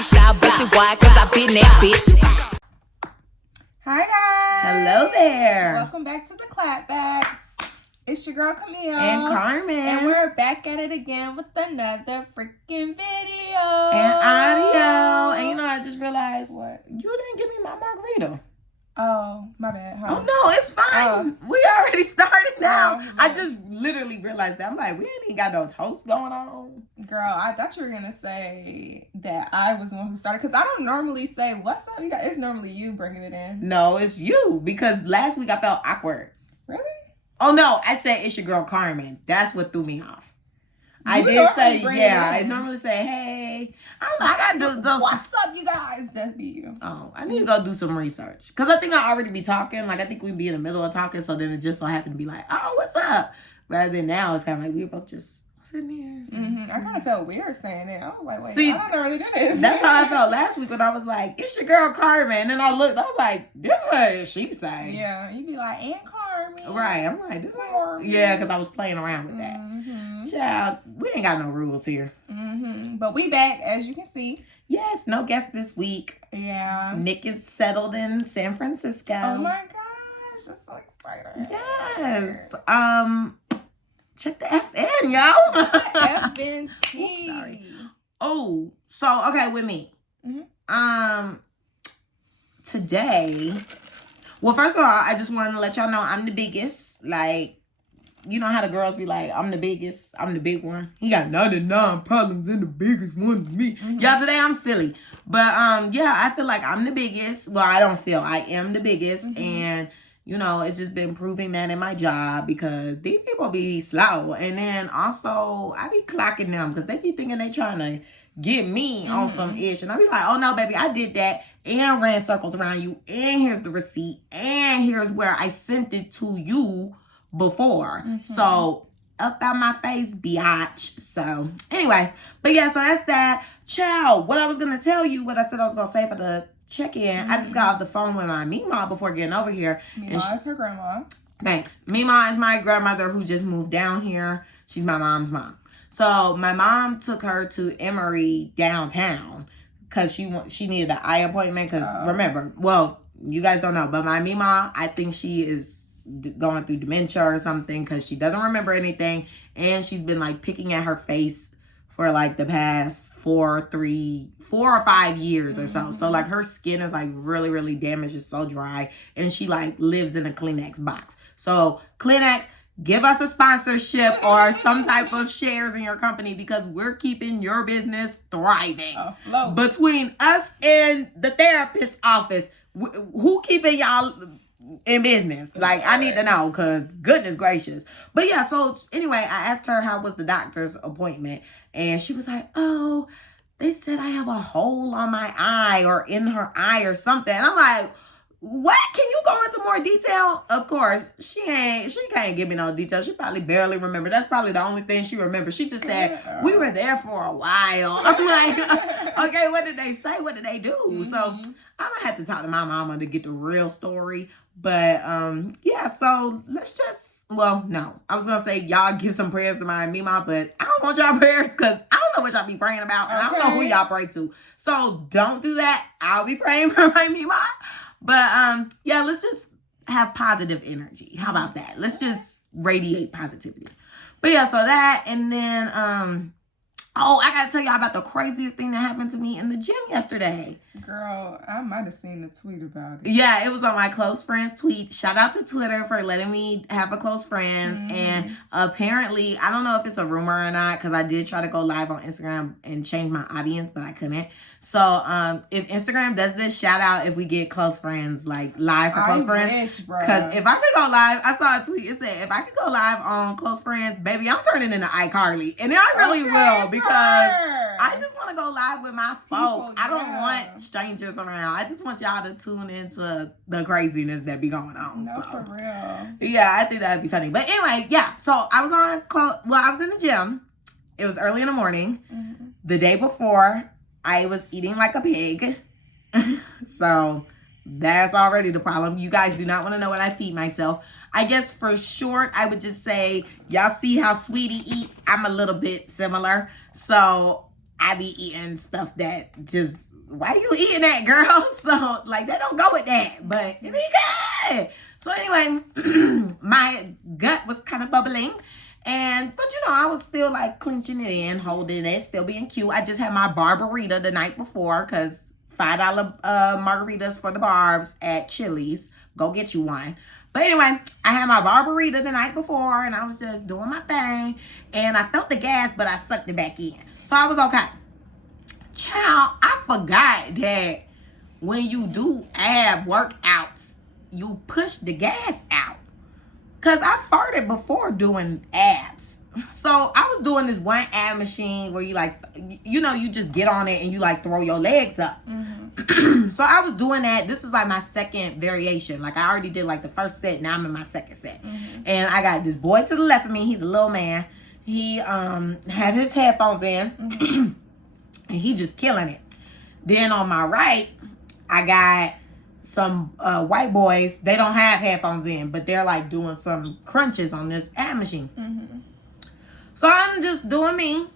ain't shy about it. Why? Cause I been that bitch. Hi guys. Hello there. Welcome back to the Clapback. It's your girl Camille and Carmen, and we're back at it again with another freaking video and audio. And you know, I just realized what you didn't give me my margarita. Oh, my bad. Huh? Oh no, it's fine. We already started now. Oh, I just literally realized that. I'm like, we ain't even got no toast going on. Girl, I thought you were gonna say that I was the one who started, because I don't normally say what's up. You got, it's normally you bringing it in. No, it's you, because last week I felt awkward. Really? Oh no, I said it's your girl Carmen. That's what threw me off. I did say, yeah. I normally say, hey. I don't know. I gotta do those. What's up, you guys? That'd be you. Oh, I need to go do some research. Because I think I already be talking. Like, I think we'd be in the middle of talking. So then it just so happened to be like, oh, what's up? Rather than now, it's kind of like we were both just sitting here. I kind of felt weird saying it. I was like, wait, See, I don't really do this. That's how I felt last week when I was like, it's your girl Carmen. And then I looked, I was like, this is what she say. Yeah, you'd be like, and Carmen. Right. I'm like, this Carmen. Yeah, because I was playing around with that. Child, we ain't got no rules here. But we back, as you can see. Yes, no guest this week. Yeah. Nick is settled in San Francisco. Oh my gosh, that's so exciting. Yes. Check the FN, yo. FNT. Sorry. Oh, so okay with me. Today. Well, first of all, I just wanted to let y'all know I'm the biggest. Like, you know how the girls be like, I'm the biggest, I'm the big one. He got 99 problems and the biggest one is me. Y'all, today I'm silly. But yeah, I feel like I'm the biggest. Well, I don't feel, I am the biggest. And you know, it's just been proving that in my job because these people be slow. And then also, I be clocking them because they be thinking they trying to get me on some ish. And I be like, oh no, baby, I did that and ran circles around you. And here's the receipt. And here's where I sent it to you before. So, up out my face, biatch. So, anyway. But yeah, so that's that. Ciao. What I was going to tell you, what I said I was going to say for the check-in. I just got off the phone with my Mima before getting over here. Mima is her grandma. Thanks. Mima is my grandmother who just moved down here. She's my mom's mom. So my mom took her to Emory downtown because she needed an eye appointment. Because remember, well, you guys don't know, but my Mima, I think she is going through dementia or something because she doesn't remember anything. And she's been like picking at her face for like the past 4 or 5 years or so. So like her skin is like really, really damaged. It's so dry. And she like lives in a Kleenex box. So Kleenex, give us a sponsorship or some type of shares in your company because we're keeping your business thriving. Afloat. Between us and the therapist's office, who keeping y'all in business? Like, I need to know because goodness gracious. But yeah, so anyway, I asked her how was the doctor's appointment. And she was like, oh, they said I have a hole on my eye or in her eye or something. And I'm like, what? Can you go into more detail? Of course, she can't give me no detail. She probably barely remember. That's probably the only thing she remembers. She just said, we were there for a while. I'm like, okay, what did they say? What did they do? So I'm going to have to talk to my mama to get the real story. But yeah, so let's just, well, no. I was going to say y'all give some prayers to my Mima, but I don't want y'all prayers because I don't know what y'all be praying about. And I don't know who y'all pray to. So don't do that. I'll be praying for my Mima. But yeah, let's just have positive energy. How about that? Let's just radiate positivity. But yeah, so that, and then oh, I gotta tell y'all about the craziest thing that happened to me in the gym yesterday. Girl, I might have seen the tweet about it. Yeah, it was on my close friends tweet. Shout out to Twitter for letting me have a close friends. And apparently, I don't know if it's a rumor or not, because I did try to go live on Instagram and change my audience, but I couldn't. So if Instagram does this, shout out if we get close friends, like live for close friends. Because if I could go live, I saw a tweet. It said, if I could go live on close friends, baby, I'm turning into iCarly. And I really will, because I just want to go live with my folk. I don't want strangers around. I just want y'all to tune into the craziness that be going on. No, for real. Yeah, I think that'd be funny. But anyway, yeah. So I was I was in the gym. It was early in the morning. The day before, I was eating like a pig. So that's already the problem. You guys do not want to know what I feed myself. I guess for short, I would just say, y'all see how Sweetie eat? I'm a little bit similar. So I be eating stuff that just, why you eating that, girl? So, like, that don't go with that. But it be good. So, anyway, my gut was kind of bubbling. But you know, I was still like clenching it in, holding it, still being cute. I just had my barbarita the night before because $5 margaritas for the barbs at Chili's. Go get you one. But anyway, I had my barbarita the night before and I was just doing my thing. And I felt the gas, but I sucked it back in. So I was okay. Child, I forgot that when you do ab workouts, you push the gas out. Because I farted before doing abs. So I was doing this one ab machine where you like, you know, you just get on it and you like throw your legs up. Mm-hmm. So I was doing that. This is like my second variation. Like I already did like the first set. Now I'm in my second set. Mm-hmm. And I got this boy to the left of me. He's a little man. He had his headphones in. Mm-hmm. And he just killing it. Then on my right, I got some white boys. They don't have headphones in, but they're like doing some crunches on this ab machine. Mm-hmm. So I'm just doing me.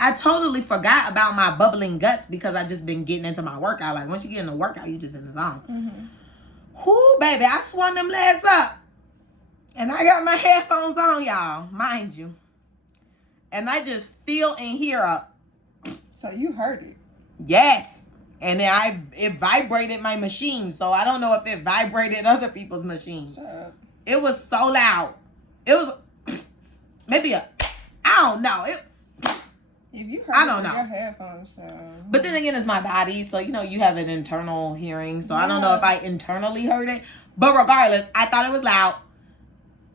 I totally forgot about my bubbling guts because I just been getting into my workout. Like once you get in the workout, you just in the zone. Mm-hmm. Whoo, baby, I swung them legs up. And I got my headphones on, y'all, mind you. And I just feel and hear up. So you heard it? Yes. And then it vibrated my machine. So I don't know if it vibrated other people's machines. Shut up. It was so loud. It was maybe I don't know. If you heard I don't know. Your headphones, so. But then again, it's my body. So, you know, you have an internal hearing. So I don't know if I internally heard it. But regardless, I thought it was loud.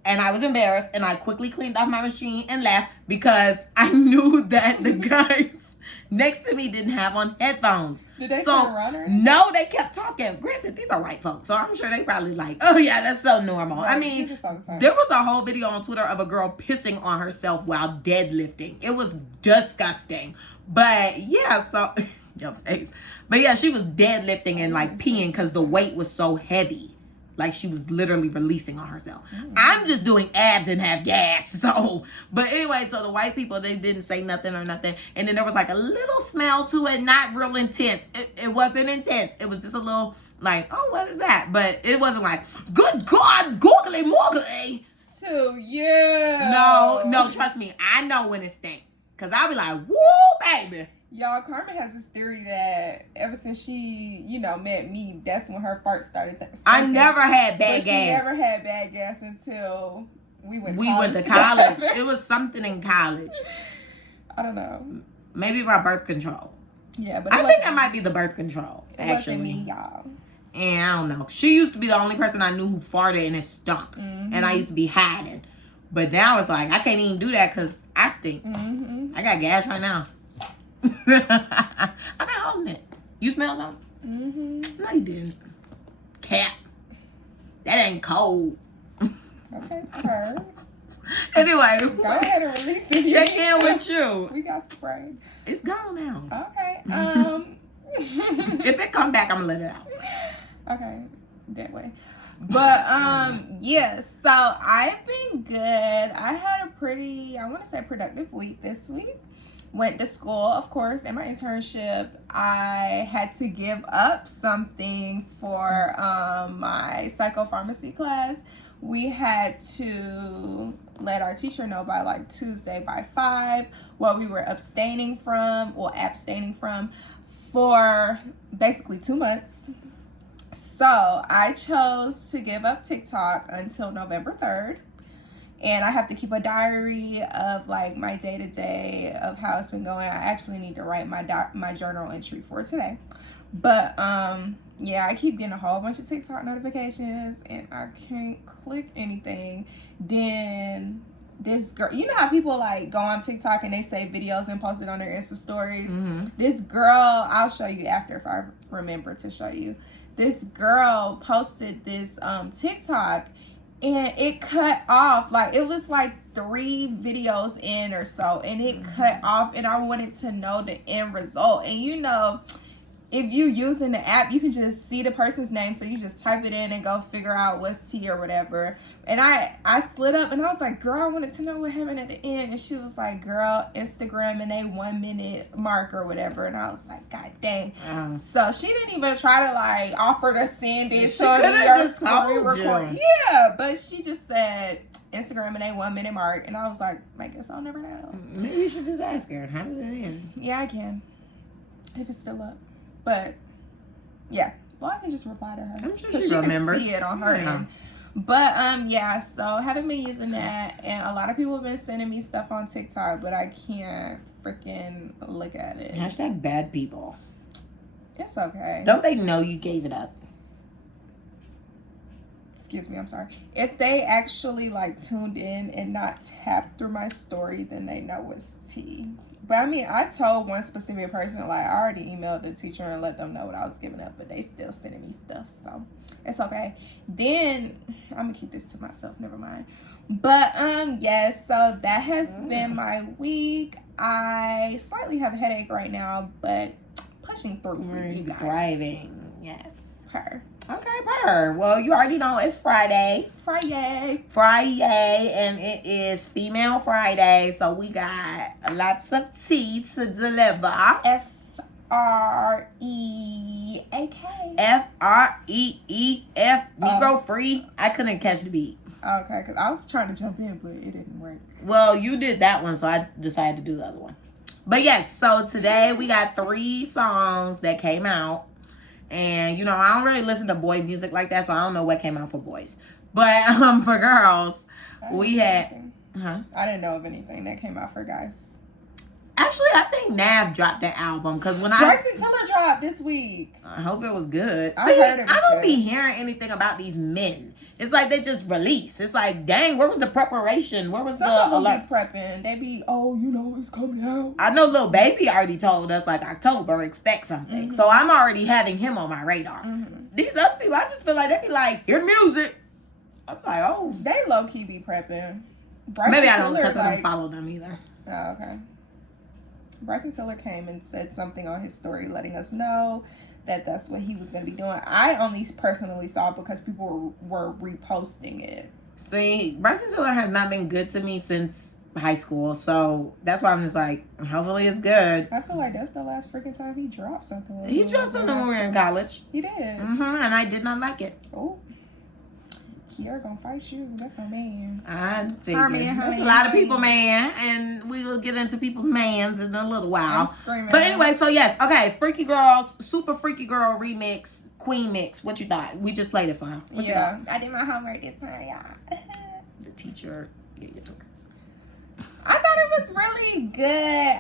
And I was embarrassed. And I quickly cleaned off my machine and left because I knew that the guys next to me didn't have on headphones. Did they come run or anything? No, they kept talking. Granted, these are white folks, so I'm sure they probably like, oh yeah, that's so normal. Right, I mean, there was a whole video on Twitter of a girl pissing on herself while deadlifting. It was disgusting. But yeah, so your face. But yeah, she was deadlifting and like peeing because the weight was so heavy. Like she was literally releasing on herself. Mm-hmm. I'm just doing abs and have gas. So, but anyway, so the white people, they didn't say nothing or nothing. And then there was like a little smell to it, not real intense. It wasn't intense. It was just a little like, oh, what is that? But it wasn't like, good God, googly moogly. To you. No, trust me. I know when it stinks. Because I'll be like, woo, baby. Y'all, Carmen has this theory that ever since she, you know, met me, that's when her farts started stinking. I never had bad gas. She never had bad gas until we went to college. It was something in college. I don't know. Maybe my birth control. Yeah, but I think it might be the birth control. It wasn't me, y'all. And I don't know. She used to be the only person I knew who farted and it stunk. Mm-hmm. And I used to be hiding. But now it's like, I can't even do that because I stink. Mm-hmm. I got gas right now. I've been holding it. You smell something? Mm-hmm. No, you didn't. Cap. That ain't cold. Okay, her. Anyway. Go ahead and release it. Check in with you. We got spray. It's gone now. Okay. If it come back, I'm gonna let it out. Okay. That way. But yeah, so I've been good. I had a pretty, I want to say productive week this week. Went to school, of course, and my internship. I had to give up something for my psychopharmacy class. We had to let our teacher know by like Tuesday by 5 what we were abstaining from for basically 2 months. So I chose to give up TikTok until November 3rd. And I have to keep a diary of like my day-to-day of how it's been going. I actually need to write my journal entry for today. But yeah, I keep getting a whole bunch of TikTok notifications and I can't click anything. Then this girl, you know how people like go on TikTok and they save videos and post it on their Insta stories? Mm-hmm. This girl, I'll show you after if I remember to show you. This girl posted this TikTok and it cut off. Like it was like 3 videos in or so, and it cut off, and I wanted to know the end result. And you know, if you using the app, you can just see the person's name, so you just type it in and go figure out what's tea or whatever. And I slid up and I was like, girl, I wanted to know what happened at the end. And she was like, girl, Instagram and a 1 minute mark or whatever. And I was like, god dang. So she didn't even try to like offer to send it to me or story record. Yeah, but she just said Instagram and a 1 minute mark. And I was like, I guess I'll never know. Maybe you should just ask her. How did it end? Yeah, I can. If it's still up. But yeah, well, I can just reply to her. I'm sure she remembers. Can see it on her end. But yeah, so haven't been using that, and a lot of people have been sending me stuff on TikTok, but I can't freaking look at it. Hashtag bad people. It's okay. Don't they know you gave it up? Excuse me, I'm sorry. If they actually like tuned in and not tapped through my story, then they know it's tea. But I mean, I told one specific person, like, I already emailed the teacher and let them know what I was giving up, but they still sending me stuff, so it's okay. Then I'm gonna keep this to myself, never mind. But yes, so that has been my week. I slightly have a headache right now, but pushing through for you guys. Thriving, yes. Her. Okay, purr. Well, you already know it's Friday. Friday, and it is Female Friday, so we got lots of tea to deliver. Freeak. Freef, Negro free. I couldn't catch the beat. Okay, because I was trying to jump in, but it didn't work. Well, you did that one, so I decided to do the other one. But yes, so today we got 3 songs that came out. And, you know, I don't really listen to boy music like that, so I don't know what came out for boys. But for girls, we had... I didn't know of anything that came out for guys. Actually, I think Nav dropped that album, because when Bryson Tiller dropped this week. I hope it was good. I heard it was I don't good. be hearing anything about these men. It's like they just release. It's like, dang, where was the preparation? Where was Some the of them alerts? be prepping. They be, oh, you know, it's coming out. I know Lil Baby already told us, like, October, expect something. Mm-hmm. So I'm already having him on my radar. Mm-hmm. These other people, I just feel like they be like, hear music. I'm like, oh. They low-key be prepping. Bryson Maybe I don't, Tiller, because I don't follow them either. Oh, okay. Bryson Tiller came and said something on his story letting us know that that's what he was going to be doing. I only personally saw it because people were reposting it. See, Bryson Tiller has not been good to me since high school, so that's why I'm just like, hopefully it's good. I feel like that's the last freaking time he dropped something. He dropped something when we were in college. He did. And I did not like it. Oh. Kiara gonna fight you. That's her man. I figured. That's a lot of people, man. And we will get into people's mans in a little while. I'm screaming. But anyway, so yes. Okay, Freaky Girls, Super Freaky Girl remix, Queen mix. What you thought? We just played it for him. What you thought? I did my homework this time, y'all. The teacher gave it to her. I thought it was really good.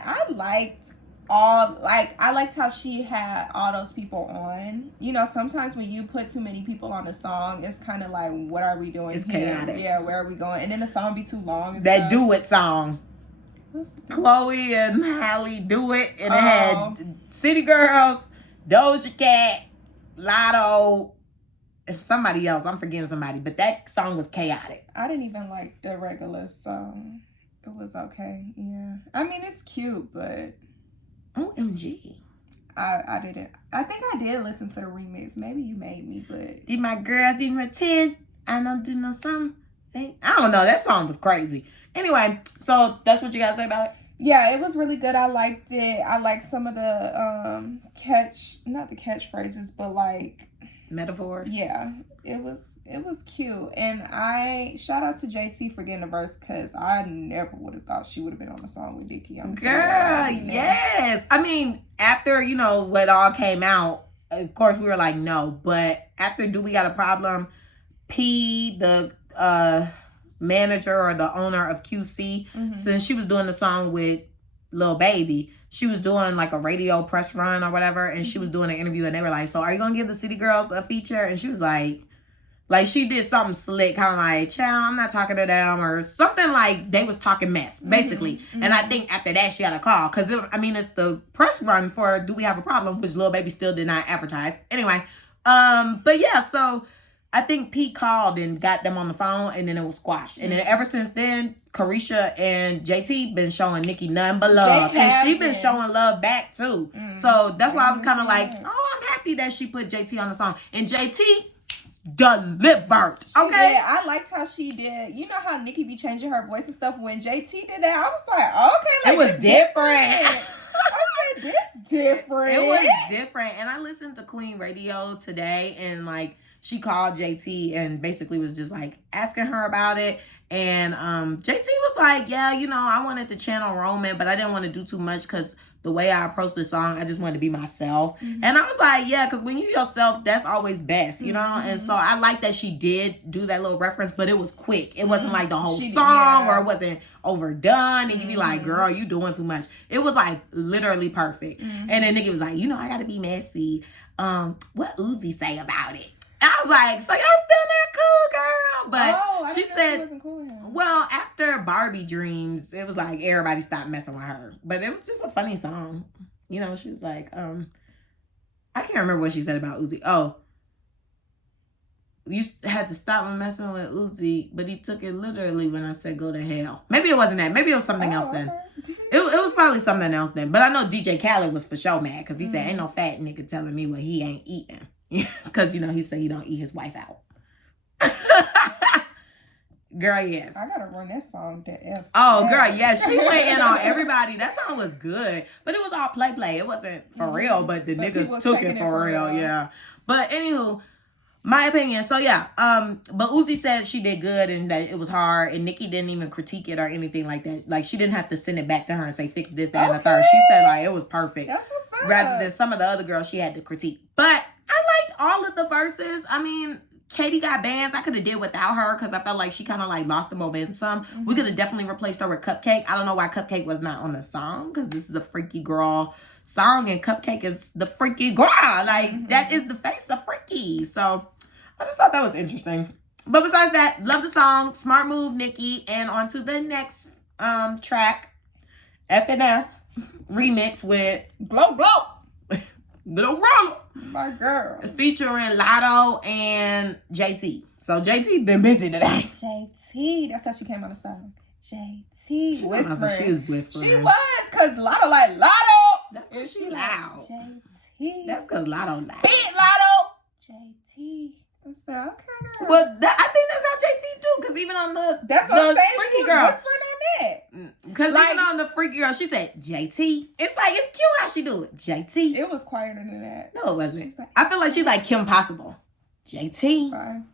I liked how she had all those people on. You know, sometimes when you put too many people on a song, it's kind of like, what are we doing here? Chaotic. Yeah, where are we going? And then the song be too long. And That stuff. Do It song. Chloe and Halle Do It. And it had City Girls, Doja Cat, Lotto, and somebody else. I'm forgetting somebody. But that song was chaotic. I didn't even like the regular song. It was okay. Yeah. I mean, it's cute, but... OMG. I didn't. I think I did listen to the remix. Maybe you made me, but... Did my girls need my 10? I don't do no something. I don't know. That song was crazy. Anyway, so that's what you got to say about it? Yeah, it was really good. I liked it. I liked some of the not the catchphrases, but like... metaphors. Yeah, it was cute. And I shout out to JT for getting the verse, because I never would have thought she would have been on the song with Nicki. Girl, yes. I mean, after, you know, what all came out, of course we were like, no. But after Do We Got a Problem, P, the manager or the owner of QC, since she was doing the song with Lil Baby, she was doing like a radio press run or whatever, and she was doing an interview, and they were like, so are you gonna give the City Girls a feature? And she was like she did something slick, kind of like, child, I'm not talking to them, or something like they was talking mess, basically. And I think after that she got a call, because it's the press run for Do We Have a Problem, which Lil Baby still did not advertise. Anyway, but yeah, so I think Pete called and got them on the phone, and then it was squashed. And then ever since then, Carisha and JT been showing Nicki nothing but love. And she been showing love back, too. So that's why I was kind of like, oh, I'm happy that she put JT on the song. And JT delivered. Okay? Yeah, I liked how she did. You know how Nicki be changing her voice and stuff? When JT did that, I was like, okay. Like, it was different. I said, this different. It was different. And I listened to Queen Radio today, and, like, she called JT and basically was just like asking her about it. And JT was like, yeah, you know, I wanted to channel Roman, but I didn't want to do too much because the way I approached the song, I just wanted to be myself. And I was like, yeah, because when you're yourself, that's always best, you know? And so I like that she did do that little reference, but it was quick. It wasn't like the whole song or it wasn't overdone. And you be like, girl, you doing too much. It was like literally perfect. And then Nicki was like, you know, I got to be messy. What Uzi say about it? I was like, so y'all still not cool, girl? But she said, it wasn't cool. well, after Barbie Dreams, it was like everybody stopped messing with her. But it was just a funny song. You know, she was like, I can't remember what she said about Uzi. Oh, you had to stop messing with Uzi, but he took it literally when I said go to hell. Maybe it wasn't that. Maybe it was something else then. It was probably something else then. But I know DJ Khaled was for sure mad because he said, ain't no fat nigga telling me what he ain't eating. Because, you know, he said he don't eat his wife out. Girl, yes. I gotta run that song to F. Oh, girl, yes. She went in on everybody. That song was good. But it was all play. It wasn't for real, but the niggas took it for real. Yeah. But anywho, my opinion. So, yeah. But Uzi said she did good and that it was hard. And Nicki didn't even critique it or anything like that. Like, she didn't have to send it back to her and say, fix this, that, and the third. She said, like, it was perfect. That's what's up. Rather than some of the other girls she had to critique. But I liked all of the verses. I mean, Katie got bands. I could have did without her because I felt like she kind of like lost the momentum. We could have definitely replaced her with Cupcake. I don't know why Cupcake was not on the song because this is a freaky girl song and Cupcake is the freaky girl. Like, that is the face of freaky. So I just thought that was interesting. But besides that, love the song. Smart move, Nicki. And on to the next track, F&F remix with Blow. Little Roller. My girl. Featuring Lotto and JT. So JT been busy today. JT. That's how she came on the song. JT. She was whispering. She was, because Lotto like, Lotto. That's because she loud. JT. That's because Lotto loud. Beat Lotto. JT. I said, okay, girl. Well, I think that's how JT do. Because even on the That's what I'm saying. Freaky She was Girl. whispering on that. Because Like, even on the Freaky Girl, she said JT. It's like, it's cute how she do it. JT. It was quieter than that. No, it wasn't. She's like, I feel like she's like Kim Possible. JT. Fine.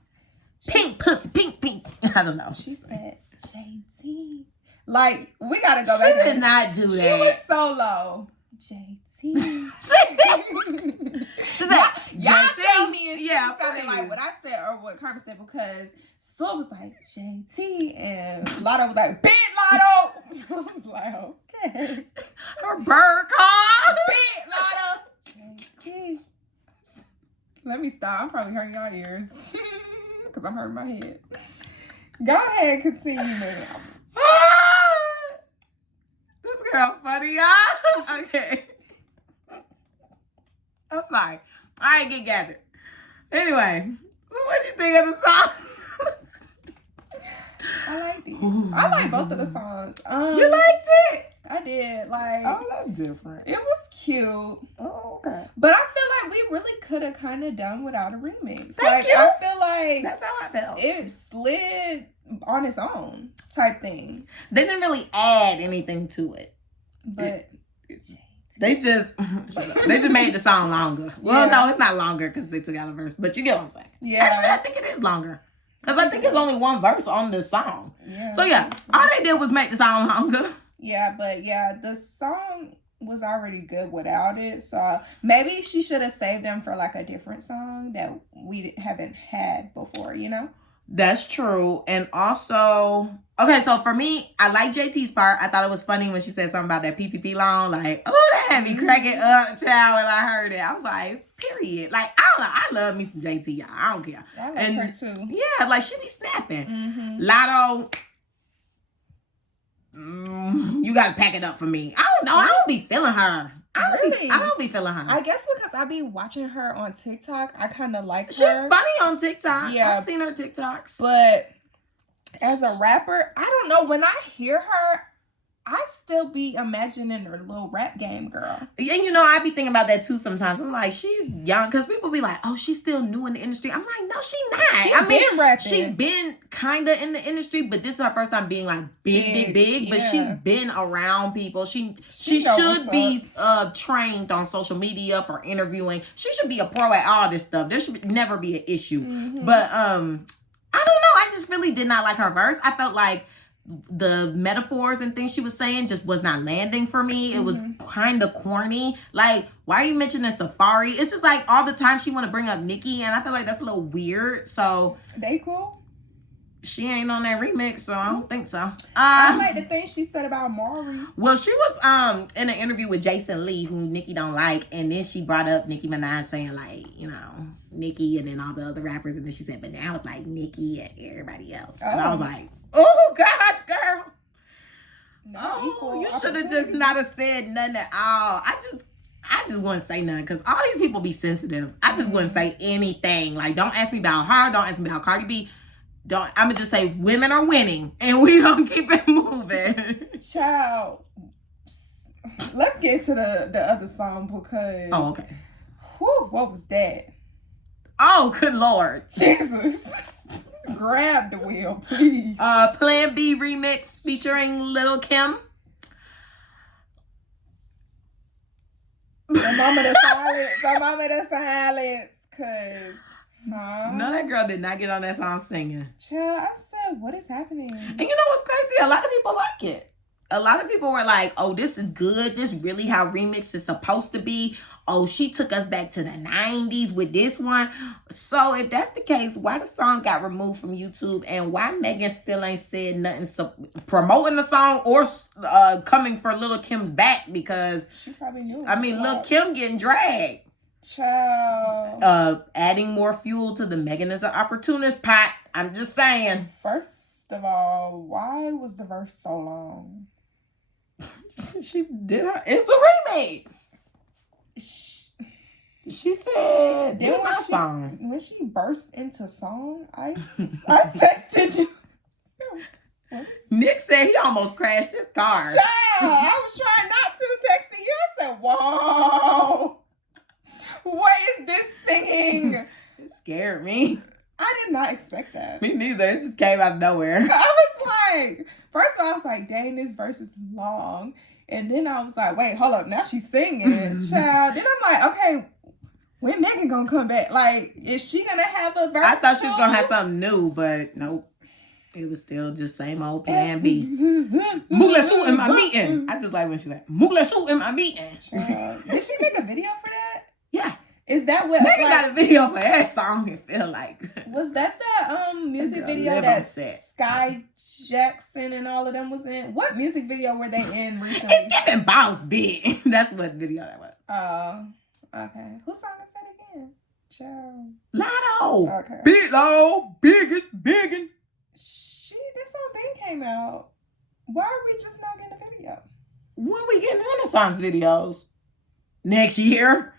Pink pussy, pink. I don't know. She said, JT. Like, we got to go She back. did not do that. She was so low. JT. She said, Y'all JT. tell me if she Yeah, sounded please. like what I said or what Carmen said, because Slow was like, JT, and Lotto was like, Big Lotto. I was like, okay. Her bird call. Big Lotto. JT. Let me stop. I'm probably hurting y'all ears. Because I'm hurting my head. Go ahead, continue, man. This girl funny, y'all. Okay. I'm sorry. I ain't get gathered. Anyway, what you think of the song? I liked it. I like both of the songs. You liked it? I did. Like, Oh, that's different. it was cute. Oh, okay. But I feel like we really could have kind of done without a remix. Thank Like, you. I feel like That's how I felt. it slid on its own type thing. They didn't really add anything to it. But They just made the song longer. Well, Yeah. no, it's not longer because they took out a verse. But you get what I'm saying. yeah. Actually, I think it is longer. Because I think it's only one verse on the song. Yeah. So, yeah, all they did was make the song longer. Yeah, but yeah, the song was already good without it. So maybe she should have saved them for like a different song that we haven't had before, you know? That's true. And also, okay, so for me, I like JT's part. I thought it was funny when she said something about that PPP loan. Like, oh, that had me cracking up, child, when I heard it. I was like, period. Like, I don't know. I love me some JT, y'all. I don't care. I like And her too. yeah, like, she be snapping. Mm-hmm. Lotto, you got to pack it up for me. I don't know. I don't be feeling her. Really? I don't be feeling her. I guess because I be watching her on TikTok, I kind of like her. She's funny on TikTok. Yeah. I've seen her TikToks. But as a rapper, I don't know. When I hear her, I still be imagining her little rap game girl. And you know, I be thinking about that too sometimes. I'm like, she's young. Because people be like, oh, she's still new in the industry. I'm like, no, she not. Been rapping. She been kind of in the industry, but this is her first time being like big. But she's been around people. She should be trained on social media for interviewing. She should be a pro at all this stuff. There should never be an issue. Mm-hmm. But I don't know. I just really did not like her verse. I felt like the metaphors and things she was saying just was not landing for me. It was kind of corny. Like, why are you mentioning Safari? It's just like all the time she want to bring up Nicki, and I feel like that's a little weird. So they cool. She ain't on that remix, so I don't think so. I like the thing she said about Maury. Well, she was in an interview with Jason Lee, who Nicki don't like, and then she brought up Nicki Minaj saying like, you know, Nicki and then all the other rappers, and then she said, but now it's like Nicki and everybody else. And I was like, oh gosh, girl. No, you should have just not have said nothing at all. I just wouldn't say nothing because all these people be sensitive. I just wouldn't say anything. Like, don't ask me about her. Don't ask me about Cardi B. I'm gonna just say women are winning, and we gonna keep it moving. Child, let's get to the other song because. Oh, okay. Whew, what was that? Oh, good Lord, Jesus! Grab the wheel, please. Plan B remix featuring Lil' Kim. The moment of silence. The moment of silence, cause. No, that girl did not get on that song singing. Child, I said, what is happening? And you know what's crazy? A lot of people like it. A lot of people were like, oh, this is good. This is really how remix is supposed to be. Oh, she took us back to the 90s with this one. So if that's the case, why the song got removed from YouTube and why Megan still ain't said nothing promoting the song or coming for Lil' Kim's back? Because she probably knew. I mean, Lil' Kim getting dragged. Child. Adding more fuel to the Megan is an opportunist pot. I'm just saying. First of all, why was the verse so long? She did her. It's a remix. She said, "Did my song." When she burst into song, I texted you. Nick said he almost crashed his car. Child, I was trying not to text you. I said, "Whoa, what is this singing?" It scared me. I did not expect that. Me neither. It just came out of nowhere. I was like, first of all, I was like, dang, this verse is long. And then I was like, wait, hold up. Now she's singing, child. Then I'm like, okay, when Megan gonna come back? Like, is she gonna have a verse? I thought she was gonna have something new, but nope. It was still just same old plan B. Muglesu in my meeting. I just like when she's like, Muglesu in my meeting. Child. Did she make a video for that? Yeah. Is that what Megan got a video for that song? It feel like was that music video that Sky Jackson and all of them was in? What music video were they in recently? It's giving Bounce Big. That's what video that was. Oh, okay. Whose song is that again? Child. Lotto. Okay. Big low, biggest, biggin. This song been came out. Why are we just not getting a video? When we getting Renaissance videos? Next year.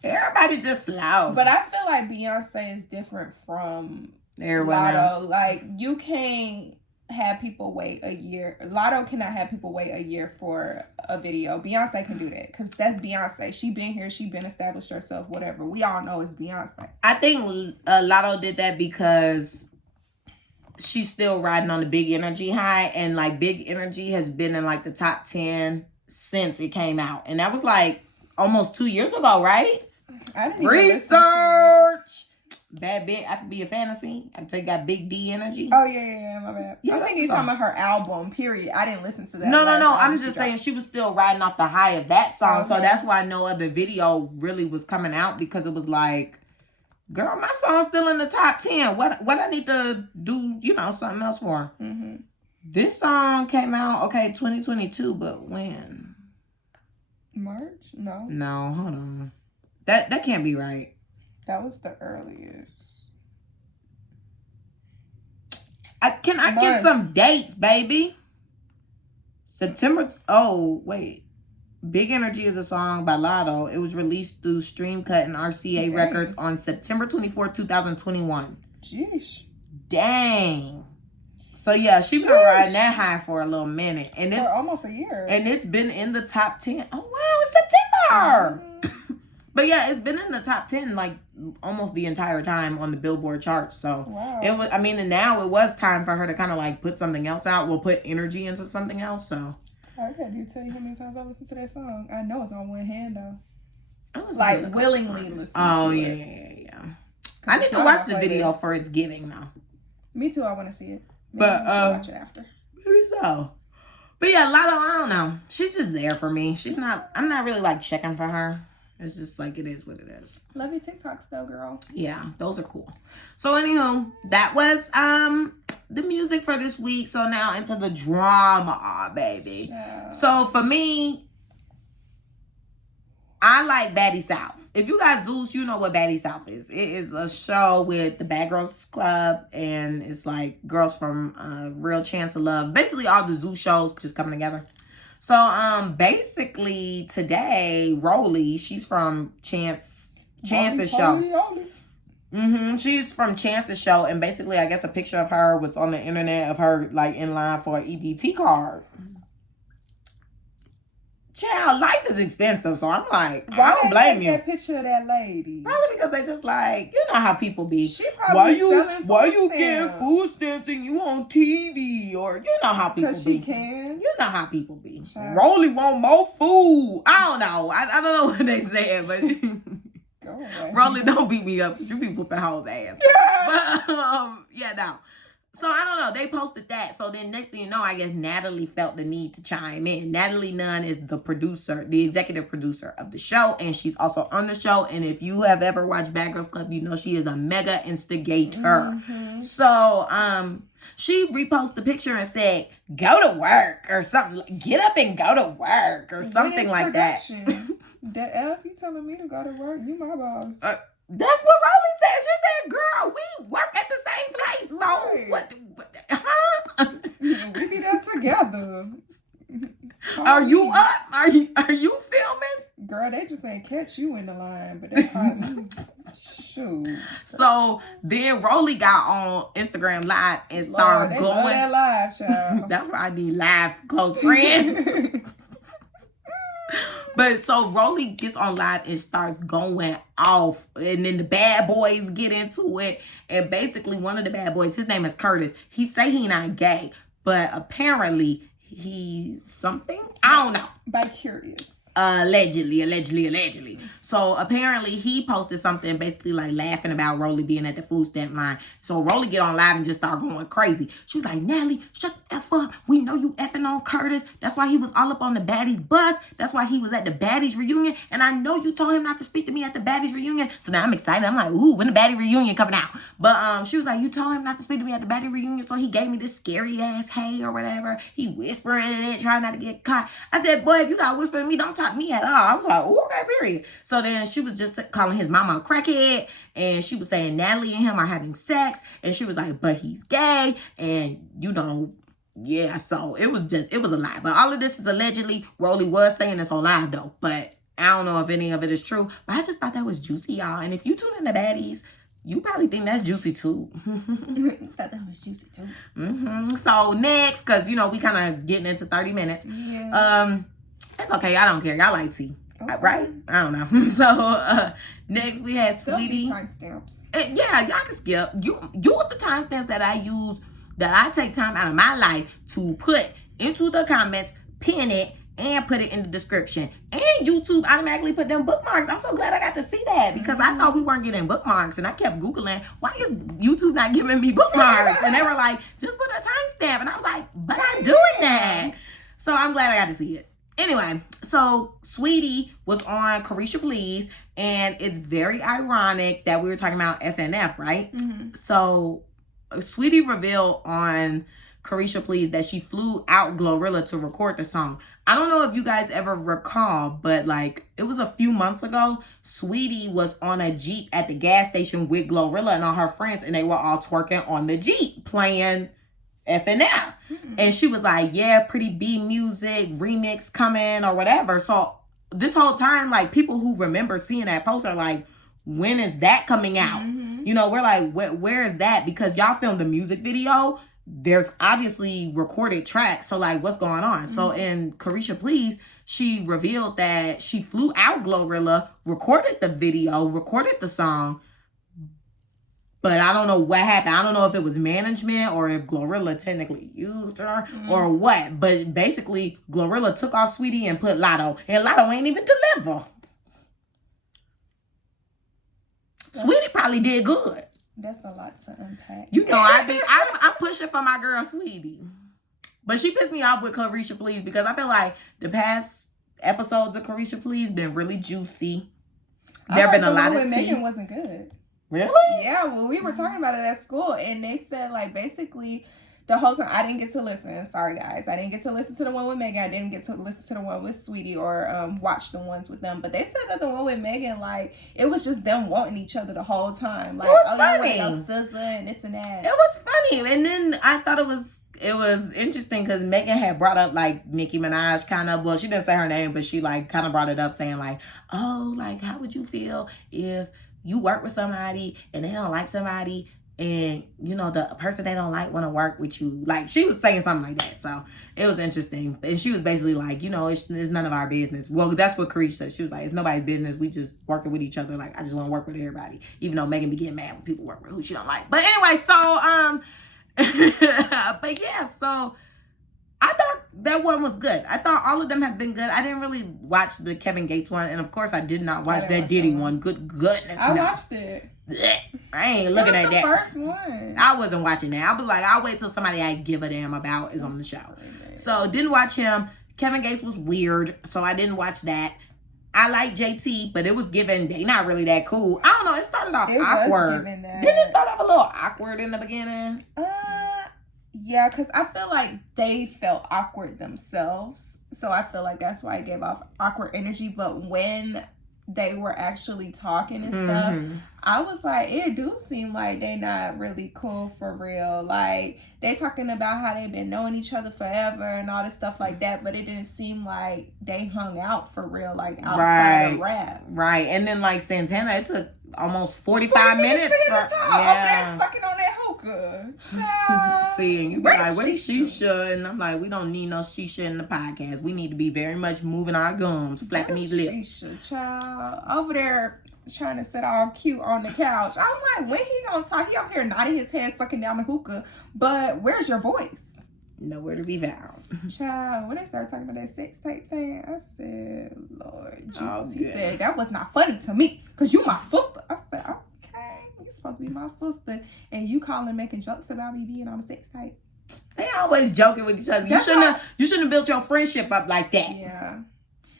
Everybody just slow. But I feel like Beyonce is different from everyone else. Like, you can't have people wait a year. Lotto cannot have people wait a year for a video. Beyonce can do that because that's Beyonce. She been here. She been established herself, whatever. We all know it's Beyonce. I think Lotto did that because she's still riding on the Big Energy high. And, like, Big Energy has been in, like, the top 10 since it came out. And that was, like, almost 2 years ago, right? I didn't Research. Bad Bitch. I could be a fantasy. I think got Big D energy. Oh yeah, my bad. Yeah, I think you're talking about her album. Period. I didn't listen to that. No. I'm just saying she was still riding off the high of that song, so that's why no other video really was coming out because it was like, girl, my song's still in the top 10. What I need to do? You know, something else for. Mm-hmm. This song came out 2022, but when? March? No. No, hold on. That can't be right. That was the earliest. Can I get some dates, baby? September. Oh, wait. Big Energy is a song by Lotto. It was released through Streamcut and RCA Records on September 24, 2021. Jeez. Dang. So yeah, she's been riding that high for a little minute. And it's for almost a year. And it's been in the top 10. Oh wow, it's September. But yeah, it's been in the top 10 like almost the entire time on the Billboard charts. So it was, I mean, and now it was time for her to kind of like put something else out. We'll put energy into something else. So I can't tell you how many times I listened to that song. I know it's on one hand though. Like willingly listen to it. Oh yeah. I need to watch the video for its giving though. Me too. I want to see it. Maybe But watch it after. Maybe so. But yeah, Lotto, I don't know. She's just there for me. I'm not really like checking for her. It's just like, it is what it is. Love your TikToks though, girl. Yeah, those are cool. So anywho, that was the music for this week. So now into the drama, baby. Yeah. So for me, I like Baddie South. If you got Zeus, you know what Baddie South is. It is a show with the Bad Girls Club, and it's like girls from Real Chance of Love. Basically all the Zeus shows just coming together. So basically today, Rolly, she's from Chance's show. She's from Chance's show, and basically I guess a picture of her was on the internet of her like in line for an EBT card. Child, life is expensive, so I'm like, I don't blame you. That picture of that lady. Probably because they just like, you know how people be. She probably why you getting food stamps and you on TV, or you know how people be. Because she can. You know how people be. Rolly want more food. I don't know. I don't know what they said, but Rolly, don't beat me up. You be whooping hoes ass. But yeah, no. So, I don't know. They posted that. So, then next thing you know, I guess Natalie felt the need to chime in. Natalie Nunn is the producer, the executive producer of the show. And she's also on the show. And if you have ever watched Bad Girls Club, you know she is a mega instigator. So, she reposted the picture and said, go to work or something. Get up and go to work or something like production? That F, you telling me to go to work? You my boss. That's what Rolly said. She said, girl, we work at the same place. So, huh? We be there together. Are you up? Are you filming? Girl, they just ain't catch you in the line, but they caught me. Shoot. So, then Rolly got on Instagram Live and started going. Love that live, child. That's why I need live close friends. But so Rolly gets on live and starts going off. And then the bad boys get into it. And basically one of the bad boys, his name is Curtis. He say he not gay. But apparently he's something. I don't know. Bi-curious. Allegedly. So apparently he posted something basically like laughing about Rolly being at the food stamp line. So Rolly get on live and just start going crazy. She was like, Natalie, shut the F up. We know you effing on Curtis. That's why he was all up on the Baddies bus. That's why he was at the Baddies reunion. And I know you told him not to speak to me at the Baddies reunion. So now I'm excited. I'm like, ooh, when the Baddie reunion coming out? But she was like, you told him not to speak to me at the Baddie reunion. So he gave me this scary ass hey or whatever. He whispering in it, trying not to get caught. I said, boy, if you got whispering to me, don't talk to me at all. I was like, ooh, okay, period. So then she was just calling his mama a crackhead. And she was saying Natalie and him are having sex. And she was like, but he's gay. And, you know, yeah. So it was a lie. But all of this is allegedly. Rolly was saying this on live, though. But I don't know if any of it is true. But I just thought that was juicy, y'all. And if you tune in to Baddies, you probably think that's juicy, too. You thought that was juicy, too. So next, because, you know, we kind of getting into 30 minutes. Yeah. It's okay. I don't care. Y'all like tea. Okay. Right? I don't know. So, next we had Sweetie. Timestamps. Yeah, y'all can skip. Use the timestamps that I use, that I take time out of my life to put into the comments, pin it, and put it in the description. And YouTube automatically put them bookmarks. I'm so glad I got to see that because I thought we weren't getting bookmarks. And I kept Googling, why is YouTube not giving me bookmarks? And they were like, just put a timestamp. And I was like, but I'm doing that. So I'm glad I got to see it. Anyway, so Sweetie was on Carisha Please, and it's very ironic that we were talking about FNF, right? So Sweetie revealed on Carisha Please that she flew out Glorilla to record the song. I don't know if you guys ever recall, but like it was a few months ago, Sweetie was on a Jeep at the gas station with Glorilla and all her friends, and they were all twerking on the Jeep playing effing now. And she was like, yeah, Pretty B music remix coming or whatever. So this whole time, like, people who remember seeing that post are like, when is that coming out? You know, we're like, where is that? Because y'all filmed a music video. There's obviously recorded tracks. So, like, what's going on? So, in Carisha Please, she revealed that she flew out Glorilla, recorded the video, recorded the song. But I don't know what happened. I don't know if it was management or if Glorilla technically used her or what. But basically, Glorilla took off Sweetie and put Lotto. And Lotto ain't even deliver. Sweetie probably did good. That's a lot to unpack. You know, I'm pushing for my girl Sweetie. But she pissed me off with Carisha Please because I feel like the past episodes of Carisha Please been really juicy. There been a lot of tea. Megan wasn't good. Really? Yeah, well, we were talking about it at school, and they said, like, basically, the whole time, I didn't get to listen. Sorry, guys. I didn't get to listen to the one with Megan. I didn't get to listen to the one with Sweetie or watch the ones with them. But they said that the one with Megan, like, it was just them wanting each other the whole time. Like, it was funny. You want sister and this and that. It was funny. And then I thought it was interesting because Megan had brought up, like, Nicki Minaj kind of, well, she didn't say her name, but she, like, kind of brought it up saying, like, oh, like, how would you feel if you work with somebody and they don't like somebody and, you know, the person they don't like want to work with you. Like, she was saying something like that. So it was interesting. And she was basically like, you know, it's none of our business. Well, that's what Carisha said. She was like, it's nobody's business. We just working with each other. Like, I just want to work with everybody. Even though Megan be getting mad when people work with who she don't like. But anyway, so, but yeah, so I thought that one was good. I thought all of them have been good. I didn't really watch the Kevin Gates one. And of course, I did not watch that Diddy one. Good goodness. I watched it. I ain't looking at that. First one. I wasn't watching that. I was like, I'll wait till somebody I give a damn about is on the show. So didn't watch him. Kevin Gates was weird, so I didn't watch that. I like JT, but it was given they not really that cool. I don't know. It started off awkward. Didn't it start off a little awkward in the beginning? Yeah, because I feel like they felt awkward themselves. So I feel like that's why it gave off awkward energy. But when they were actually talking and stuff, I was like, it do seem like they not really cool for real. Like, they talking about how they've been knowing each other forever and all this stuff like that, but it didn't seem like they hung out for real, like, outside of rap. Right. And then, like, Santana, it took almost 45 minutes for him to talk. Over there sucking on that hookah. See, you be like, where's Shisha? And I'm like, we don't need no Shisha in the podcast. We need to be very much moving our gums, flapping these lips. Shisha, child. Over there trying to sit all cute on the couch. I'm like, when he gonna talk? He up here nodding his head, sucking down the hookah. But where's your voice? Nowhere to be found. Child, when they started talking about that sex tape thing, I said, Lord Jesus. He said, that was not funny to me, because you my sister. I said, okay, you supposed to be my sister, and you calling making jokes about me being on a sex tape. They always joking with each other. You shouldn't have built your friendship up like that. Yeah.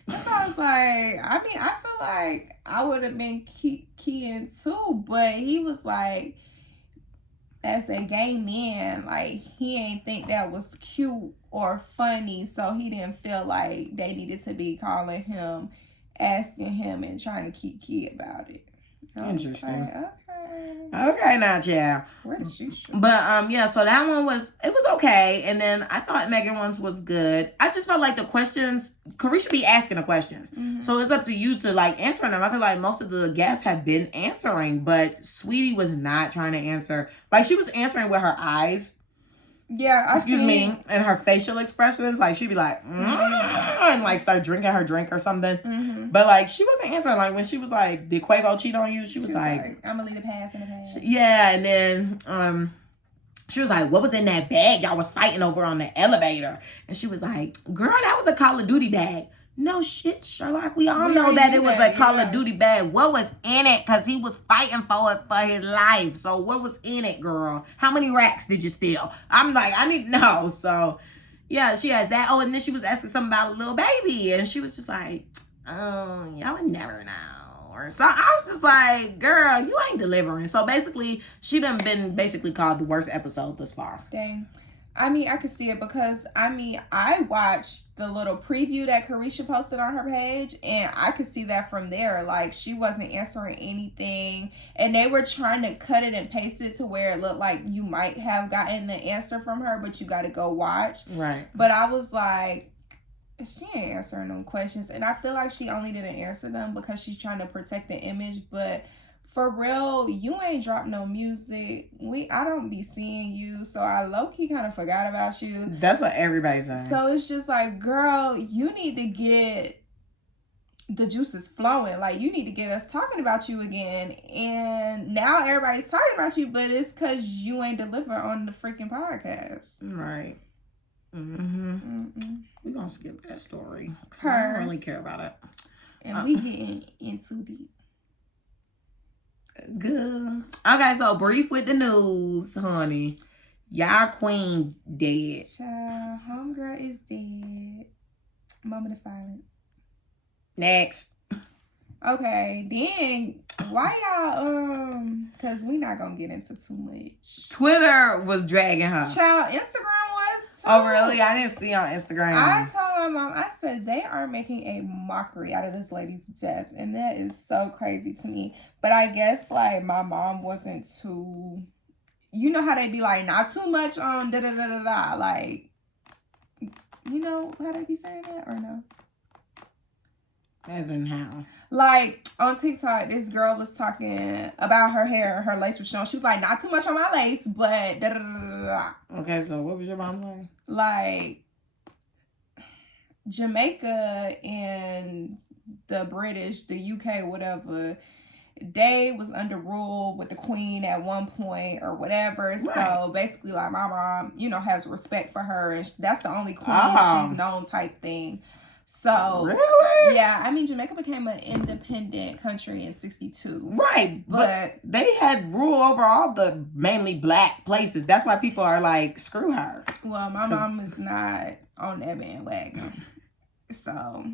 So I was like, I mean, I feel like I would have been keying too, but he was like, as a gay man, like, he ain't think that was cute or funny, so he didn't feel like they needed to be calling him, asking him, and trying to key about it. Interesting. Like, okay, now, child. Where did she shoot? But yeah, so that one was okay, and then I thought Megan one's was good. I just felt like the questions, Carisha be asking the questions, so it's up to you to, like, answer them. I feel like most of the guests have been answering, but Sweetie was not trying to answer. Like, she was answering with her eyes. Yeah, Excuse me, and her facial expressions, like, she'd be like, and, like, start drinking her drink or something. But, like, she wasn't answering. Like, when she was like, did Quavo cheat on you? She was like, I'm gonna leave the past in the past. Yeah, and then she was like, what was in that bag y'all was fighting over on the elevator? And she was like, girl, that was a Call of Duty bag. No shit, Sherlock. We all know that it was a Call of Duty bag. What was in it? Because he was fighting for it for his life. So what was in it, girl? How many racks did you steal? I'm like, I need to know. So, yeah, she has that. Oh, and then she was asking something about a little baby. And she was just like, oh, y'all would never know. Or so I was just like, girl, you ain't delivering. So basically, she done been basically called the worst episode thus far. Dang. I mean, I could see it because, I mean, I watched the little preview that Carisha posted on her page, and I could see that from there. Like, she wasn't answering anything, and they were trying to cut it and paste it to where it looked like you might have gotten the answer from her, but you got to go watch. Right. But I was like, she ain't answering them questions, and I feel like she only didn't answer them because she's trying to protect the image, but... For real, you ain't dropped no music. I don't be seeing you, so I low-key kind of forgot about you. That's what everybody's saying. So it's just like, girl, you need to get the juices flowing. Like, you need to get us talking about you again. And now everybody's talking about you, but it's because you ain't deliver on the freaking podcast. Right. We're going to skip that story. Her. I don't really care about it. And we getting in too deep. Good. Okay, so brief with the news, honey. Y'all queen dead. Child, homegirl is dead. Moment of silence. Next. Okay, then why y'all cause we not gonna get into too much. Twitter was dragging her. Child, Instagram was too. Oh really? I didn't see on Instagram. I told my mom, I said they are making a mockery out of this lady's death, and that is so crazy to me. But I guess like my mom wasn't too, you know how they be like, not too much on da da da da da, like, you know how they be saying that or no? As in how? Like, on TikTok, this girl was talking about her hair. Her lace was showing. She was like, not too much on my lace, but da-da-da-da-da. Okay, so what was your mom saying? Like, Jamaica and the British, the UK, whatever, they was under rule with the queen at one point or whatever. Right. So, basically, like, my mom, you know, has respect for her. And that's the only queen she's known type thing. So, really? Yeah, I mean, Jamaica became an independent country in 1962. Right, but they had rule over all the mainly black places. That's why people are like, screw her. Well, my mom is not on that bandwagon. So,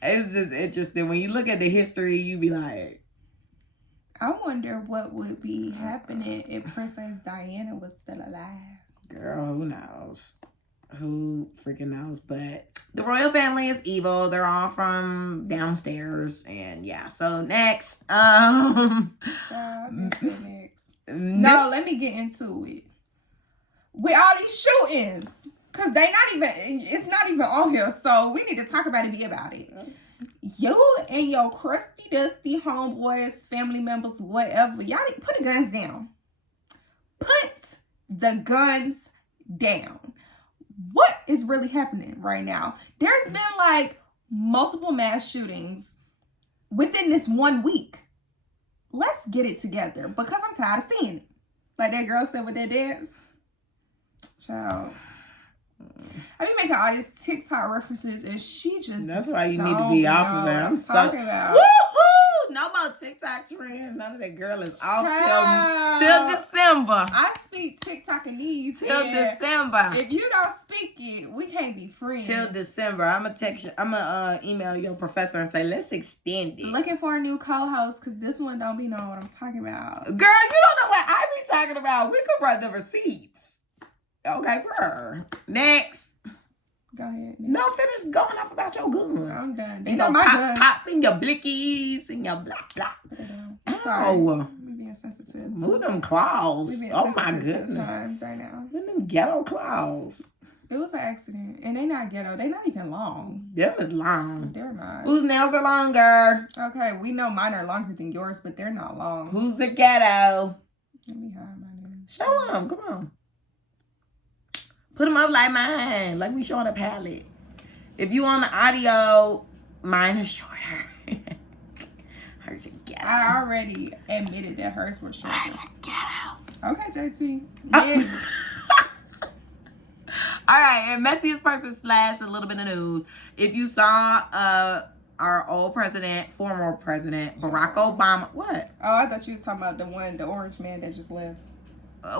it's just interesting. When you look at the history, you be like... I wonder what would be happening if Princess Diana was still alive. Girl, who knows? Who freaking knows? But the royal family is evil. They're all from downstairs. And yeah, so next. Next. No, let me get into it. With all these shootings. Because it's not even on here. So we need to talk about it, be about it. You and your crusty, dusty homeboys, family members, whatever, y'all need to put the guns down. Put the guns down. What is really happening right now? There's been like multiple mass shootings within this 1 week. Let's get it together because I'm tired of seeing it. Like that girl said with that dance. Child. I be making all these TikTok references and she just... That's why you need to be off of that. I'm talking about. Woohoo! No more TikTok trends. None of that girl is off till December. I speak TikTokese. Till December. If you don't speak it, we can't be friends. Till December. I'm going to text you. I'm going to email your professor and say, let's extend it. Looking for a new co-host because this one don't be knowing what I'm talking about. Girl, you don't know what I be talking about. We could run the receipts. Okay, girl. Next. Go ahead. No, finish going off about your guns. I'm done. You know, popping your blickies and your blah, blah. Sorry. We're being sensitive. Move them claws. Oh, my goodness. Times right now. Move them ghetto claws. It was an accident. And they not ghetto. They not even long. Them is long. They're not. Whose nails are longer? Okay, we know mine are longer than yours, but they're not long. Who's the ghetto? Let me hide my nails. Show them. Come on. Put them up like mine. Like we showing a palette. If you on the audio, mine is shorter. Hers are ghetto. I already admitted that hers were shorter. Hers are ghetto. Okay, JT. Yes. All right, and Messiest Person / a little bit of news. If you saw our old president, former president, Barack Obama. What? Oh, I thought you was talking about the orange man that just left.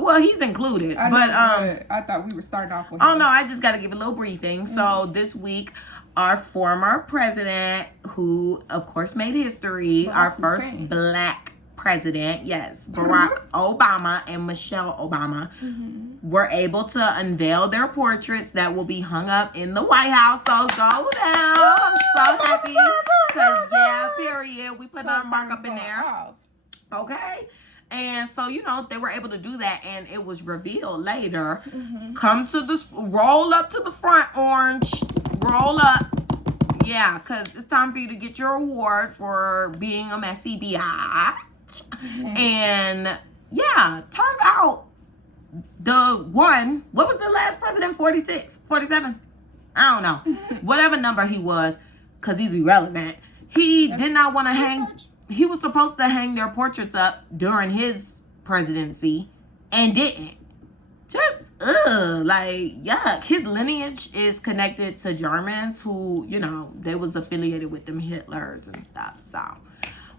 Well, he's included, but I thought we were starting off with. Oh no, I just got to give a little briefing. Mm-hmm. So this week, our former president, who of course made history, our first black president, yes, Barack Obama and Michelle Obama, were able to unveil their portraits that will be hung up in the White House. So go down. I'm so happy. Because, yeah, period. We put our mark up in there. Okay? And so, you know, they were able to do that, and it was revealed later. Roll up to the front, Orange. Roll up. Yeah, because it's time for you to get your award for being a messy biatch. And, yeah, turns out what was the last president? 46? 47? I don't know. Whatever number he was, because he's irrelevant. He did not want to hang. He was supposed to hang their portraits up during his presidency and didn't. Just, like, yuck. His lineage is connected to Germans who, you know, they was affiliated with them Hitlers and stuff. So,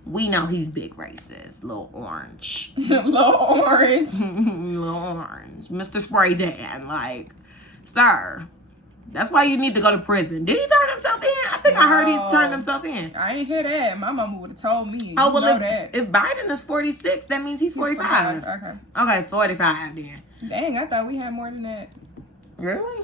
we know he's big racist. Little Orange. Little Orange. Little Orange. Mr. Spray Tan. Like, sir, that's why you need to go to prison. Did he turn himself in? I think I heard he turned himself in. I ain't hear that. My mama would have told me. Oh, well, if Biden is 46, that means he's 45. Okay, 45 then. Dang, I thought we had more than that. Really?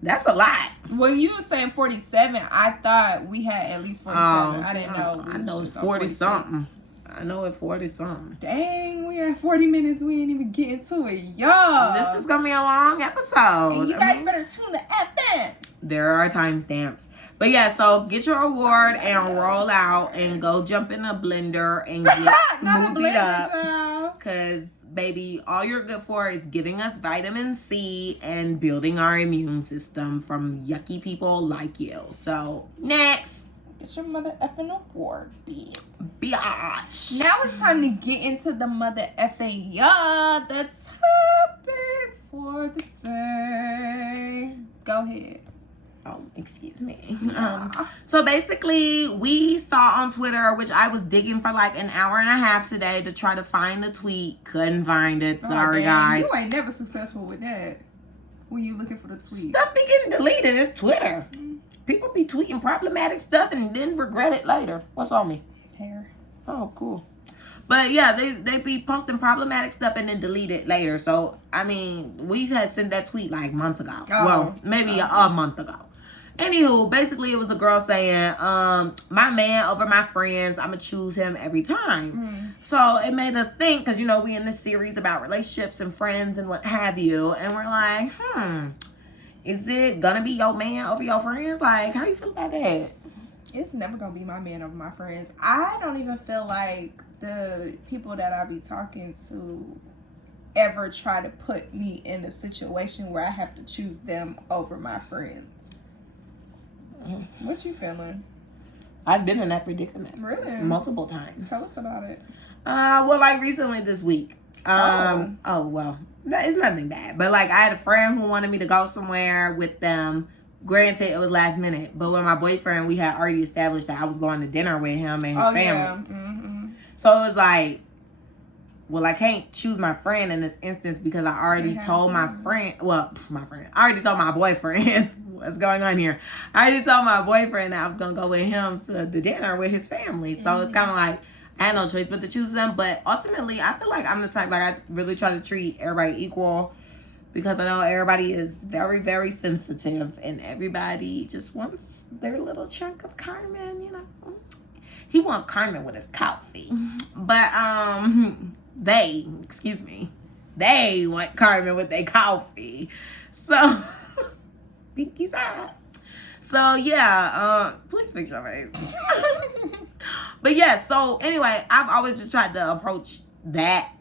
That's a lot. Well, you were saying 47. I thought we had at least 47. I didn't know. I know it's 40-something. I know it's 40-something. Dang, we at 40 minutes. We ain't even getting to it, y'all. This is going to be a long episode. And you guys better tune the FM. There are timestamps. But yeah, so get your award and roll out and go jump in a blender and get smoothied up. Because, baby, all you're good for is giving us vitamin C and building our immune system from yucky people like you. So, next. Get your mother effing award, Biatch. Now it's time to get into the mother effing the topic for the day. Go ahead. Oh, excuse me. So basically, we saw on Twitter, which I was digging for like an hour and a half today to try to find the tweet. Couldn't find it. Sorry, guys. You ain't never successful with that. When you looking for the tweet. Stuff be getting deleted. It's Twitter. People be tweeting problematic stuff and then regret it later. What's on me? Hair. Oh, cool. But yeah, they be posting problematic stuff and then delete it later. So, I mean, we had sent that tweet like months ago. Well, maybe a month ago. Anywho, basically it was a girl saying, my man over my friends, I'm going to choose him every time. So it made us think, because, you know, we in this series about relationships and friends and what have you. And we're like, is it going to be your man over your friends? Like, how you feel about that? It's never going to be my man over my friends. I don't even feel like the people that I be talking to ever try to put me in a situation where I have to choose them over my friends. What you feeling? I've been in that predicament. Really? Multiple times. Tell us about it. Well, like recently this week. Well, it's nothing bad. But like I had a friend who wanted me to go somewhere with them. Granted, it was last minute. But with my boyfriend, we had already established that I was going to dinner with him and his family. Yeah. So it was like, well, I can't choose my friend in this instance because I already told my friend. I already told my boyfriend. What's going on here? I already told my boyfriend that I was going to go with him to the dinner with his family. So it's kind of like I had no choice but to choose them. But ultimately, I feel like I'm the type, like I really try to treat everybody equal because I know everybody is very, very sensitive and everybody just wants their little chunk of Carmen, you know. He wants Carmen with his coffee. But they want Carmen with their coffee. So... Pinky's out. So yeah, please fix your face. But yeah, so anyway, I've always just tried to approach that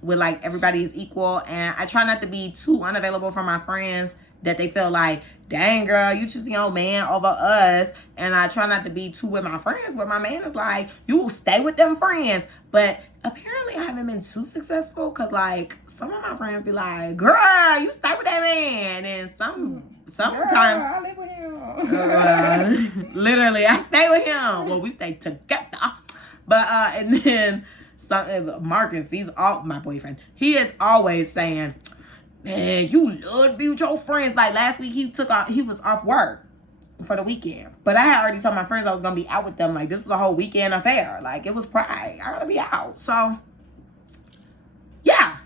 with like everybody is equal, and I try not to be too unavailable for my friends that they feel like, dang girl, you choosing your man over us. And I try not to be too with my friends where my man is like, you will stay with them friends. But apparently I haven't been too successful because like some of my friends be like, girl, you stay with that man. And sometimes I live with him. Literally, I stay with him. Well, we stay together. But and then Marcus, my boyfriend. He is always saying, man, you love to be with your friends. Like last week, he was off work for the weekend. But I had already told my friends I was gonna be out with them. Like this was a whole weekend affair. Like it was pride. I gotta be out. So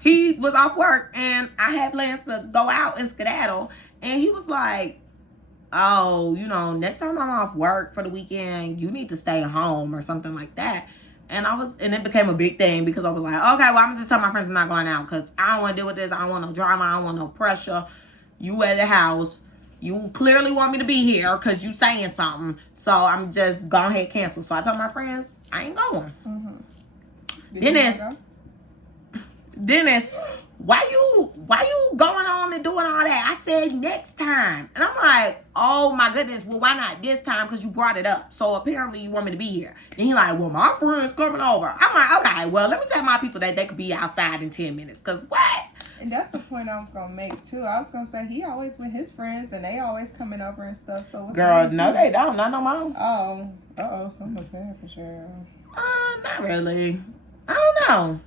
he was off work and I had plans to go out and skedaddle. And he was like, oh, next time I'm off work for the weekend, you need to stay home or something like that. And it became a big thing because I was like, okay, well, I'm just telling my friends I'm not going out because I don't want to deal with this. I don't want no drama. I don't want no pressure. You at the house. You clearly want me to be here because you saying something. So I'm just go ahead cancel. So I told my friends, I ain't going. Dennis, why you going on and doing all that? I said next time. And I'm like, oh my goodness, well, why not this time? Because you brought it up. So apparently you want me to be here. And he like, well, my friend's coming over. I'm like, okay, well, let me tell my people that they could be outside in 10 minutes. Because what? And that's the point I was going to make, too. I was going to say, he always with his friends, and they always coming over and stuff. So what's girl, no, they don't. Not no more. Oh. Uh-oh, something must happen, sure. Not really. I don't know.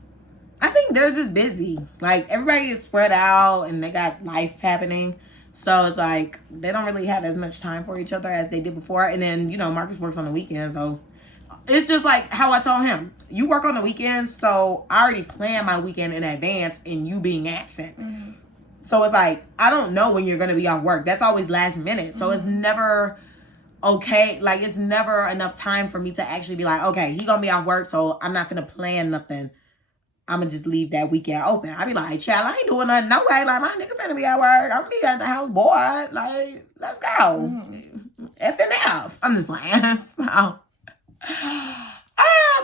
I think they're just busy. Like, everybody is spread out, and they got life happening. So it's like, they don't really have as much time for each other as they did before. And then, Marcus works on the weekends, so it's just like how I told him. You work on the weekends, so I already planned my weekend in advance and you being absent. Mm-hmm. So it's like, I don't know when you're going to be off work. That's always last minute. So it's never okay. Like, it's never enough time for me to actually be like, okay, he going to be off work, so I'm not going to plan nothing. I'm going to just leave that weekend open. I be like, child, I ain't doing nothing. No way. Like, my nigga finna be at work. I'm going to be at the house, boy. Like, let's go. Mm-hmm. F and F. I'm just playing. So...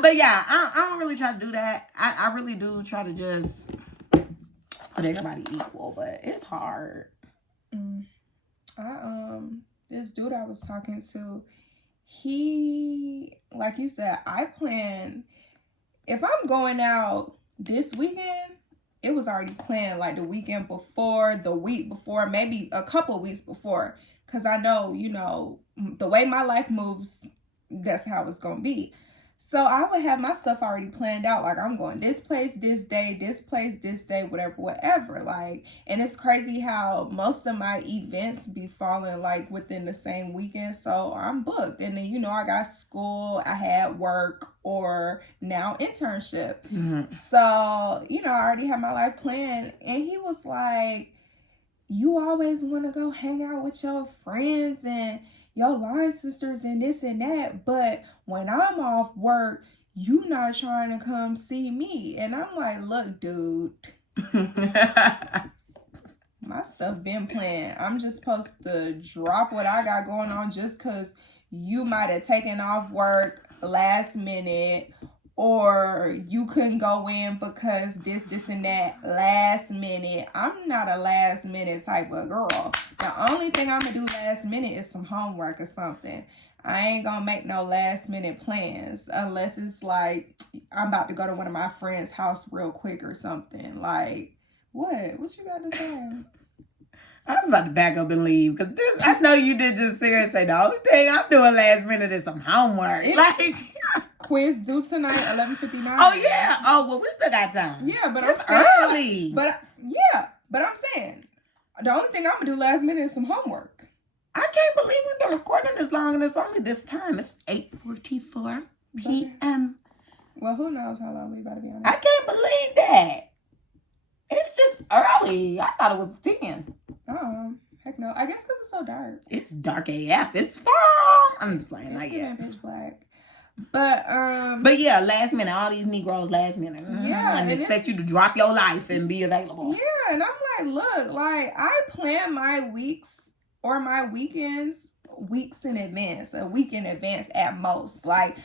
but yeah, I don't really try to do that. I really do try to just put everybody equal, but it's hard. This dude I was talking to, he, like you said, I plan, if I'm going out this weekend, it was already planned like the weekend before, the week before, maybe a couple of weeks before, because I know, the way my life moves, that's how it's gonna be. So I would have my stuff already planned out. Like, I'm going this place this day, this place this day, whatever. Like, and it's crazy how most of my events be falling like within the same weekend. So I'm booked. And then, I got school, I had work, or now internship. Mm-hmm. So, I already have my life planned. And he was like, you always want to go hang out with your friends and your line sisters and this and that, but when I'm off work, you not trying to come see me. And I'm like, look, dude, my stuff been planned. I'm just supposed to drop what I got going on just because you might have taken off work last minute, or you couldn't go in because this and that last minute. I'm not a last minute type of girl. The only thing I'm going to do last minute is some homework or something. I ain't going to make no last minute plans unless it's like I'm about to go to one of my friends' house real quick or something. Like, what you got to say? I was about to back up and leave because I know you did just seriously say the only thing I'm doing last minute is some homework. Quiz due tonight, 11:59. Oh yeah. Oh well, we still got time. Yeah, but it's I'm saying, early. But I'm saying the only thing I'm gonna do last minute is some homework. I can't believe we've been recording this long and it's only this time. It's 8:44 p.m. Well, who knows how long we about to be on? I can't believe that. It's just early. I thought it was 10. Heck no. I guess because it's so dark. It's dark AF. It's far. I'm just playing like that. Pitch black. But yeah, last minute. All these Negroes last minute. Yeah. And expect you to drop your life and be available. Yeah, and I'm like, look, like I plan my weeks or my weekends weeks in advance, a week in advance at most. Like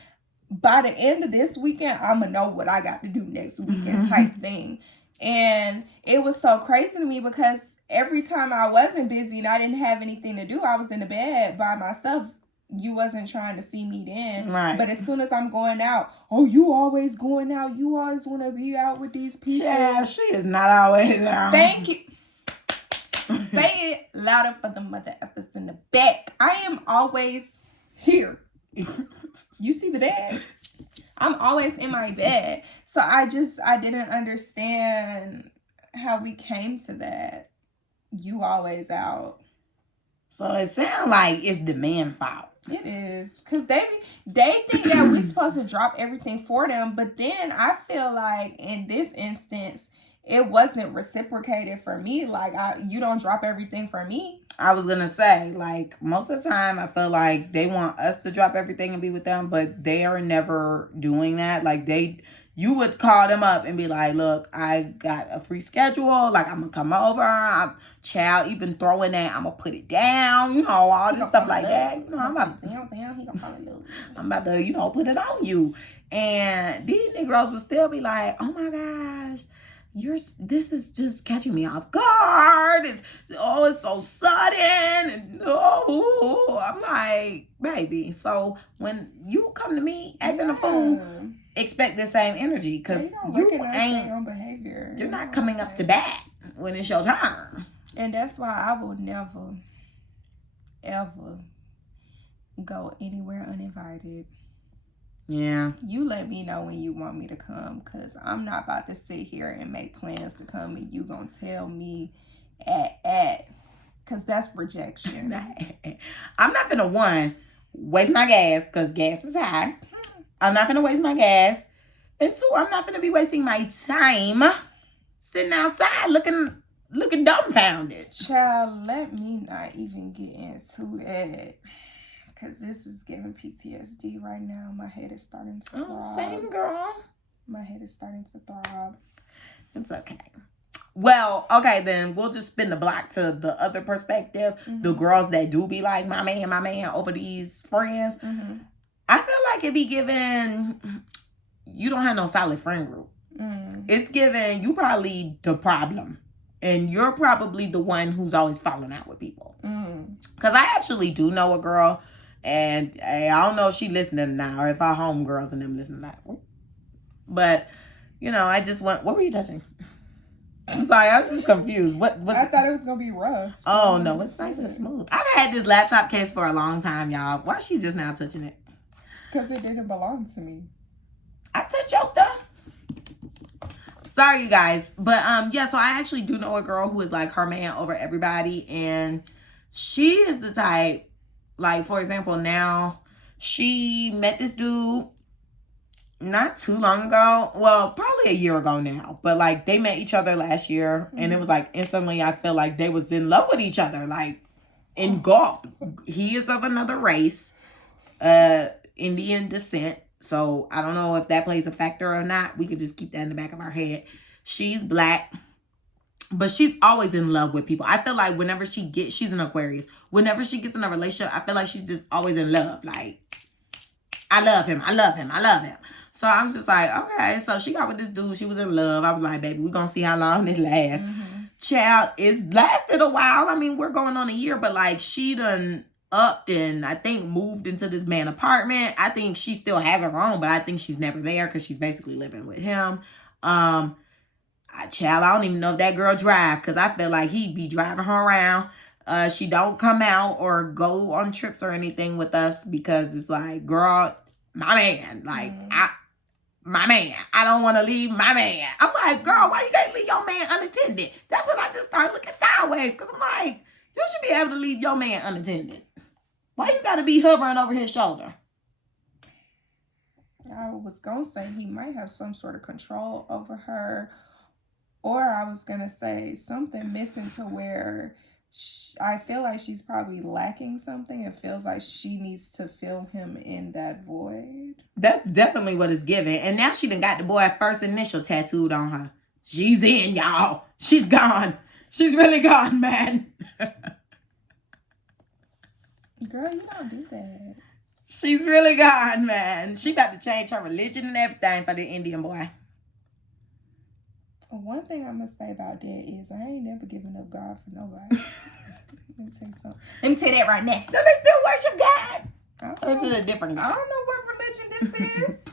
by the end of this weekend, I'm gonna know what I got to do next weekend type thing. And it was so crazy to me because every time I wasn't busy and I didn't have anything to do, I was in the bed by myself. You wasn't trying to see me then. Right. But as soon as I'm going out, oh, you always going out. You always want to be out with these people. Yeah, she is not always out. Thank you. Say it louder for the mother effers in the back. I am always here. You see the bed? I'm always in my bed. So I didn't understand how we came to that. You always out. So it sounds like it's the man's fault. It is. Because they think that we're supposed to drop everything for them. But then I feel like in this instance, it wasn't reciprocated for me. Like, you don't drop everything for me. I was gonna say, like, most of the time I feel like they want us to drop everything and be with them, but they are never doing that. Like, you would call them up and be like, look, I got a free schedule. Like, I'm gonna come over. Child, even throwing that, I'm gonna put it down. You know, all this stuff like that. You know, I'm about to, you know, put it on you. And these Negroes would still be like, oh my gosh, this is just catching me off guard. It's so sudden. And, I'm like, baby. So when you come to me acting a fool, expect the same energy, because you ain't on behavior. You're not coming up to bat when it's your turn. And that's why I will never, ever go anywhere uninvited. Yeah. You let me know when you want me to come, because I'm not about to sit here and make plans to come and you gonna tell me because that's rejection. I'm not gonna, waste my gas, because gas is high. I'm not gonna waste my gas. And 2, I'm not gonna be wasting my time sitting outside looking dumbfounded. Child, let me not even get into that, because this is giving PTSD right now. My head is starting to throb. Same, girl. My head is starting to throb. It's okay. Well, okay, then we'll just spin the block to the other perspective. Mm-hmm. The girls that do be like, my man over these friends. Mm-hmm. I feel like it be given, you don't have no solid friend group. Mm. It's given, you probably the problem. And you're probably the one who's always falling out with people. Because I actually do know a girl, and I don't know if she listening now or if our homegirls and them listening now. But, you know, I just want, what were you touching? I'm sorry, I was just confused. What I thought it was going to be rough. Oh, no, it's nice and smooth. I've had this laptop case for a long time, y'all. Why is she just now touching it? Because it didn't belong to me. I touch your stuff. Sorry, you guys. But, yeah, so I actually do know a girl who is like her man over everybody. And she is the type, like, for example, now she met this dude not too long ago. Well, probably a year ago now. But, like, they met each other last year. Mm-hmm. And it was like instantly I feel like they was in love with each other. Like, engulfed. He is of another race. Indian descent. So I don't know if that plays a factor or not. We could just keep that in the back of our head. She's black, but she's always in love with people. I feel like whenever she's an Aquarius. Whenever she gets in a relationship, I feel like she's just always in love. Like, I love him. So I was just like, okay. So she got with this dude. She was in love. I was like, baby, we're going to see how long this lasts. Mm-hmm. Child, it's lasted a while. I mean, we're going on a year, but like she done upped and I think moved into this man's apartment. I think she still has her own, but I think she's never there because she's basically living with him. I don't even know if that girl drive, because I feel like he'd be driving her around. She don't come out or go on trips or anything with us because it's like, girl, my man, like my man. I don't want to leave my man. I'm like, girl, why you can't leave your man unattended? That's when I just start looking sideways, because I'm like, you should be able to leave your man unattended. Why you got to be hovering over his shoulder? I was going to say he might have some sort of control over her. Or I was going to say something missing to where I feel like she's probably lacking something and feels like she needs to fill him in that void. That's definitely what it's giving. And now she done got the boy first initial tattooed on her. She's in, y'all. She's gone. She's really gone, man. Girl, you don't do that. She's really gone, man. She about to change her religion and everything for the Indian boy. One thing I'm going to say about that is I ain't never given up God for nobody. Let me tell you something. Let me tell you that right now. Do they still worship God? Or is it a different God? I don't know what religion this is.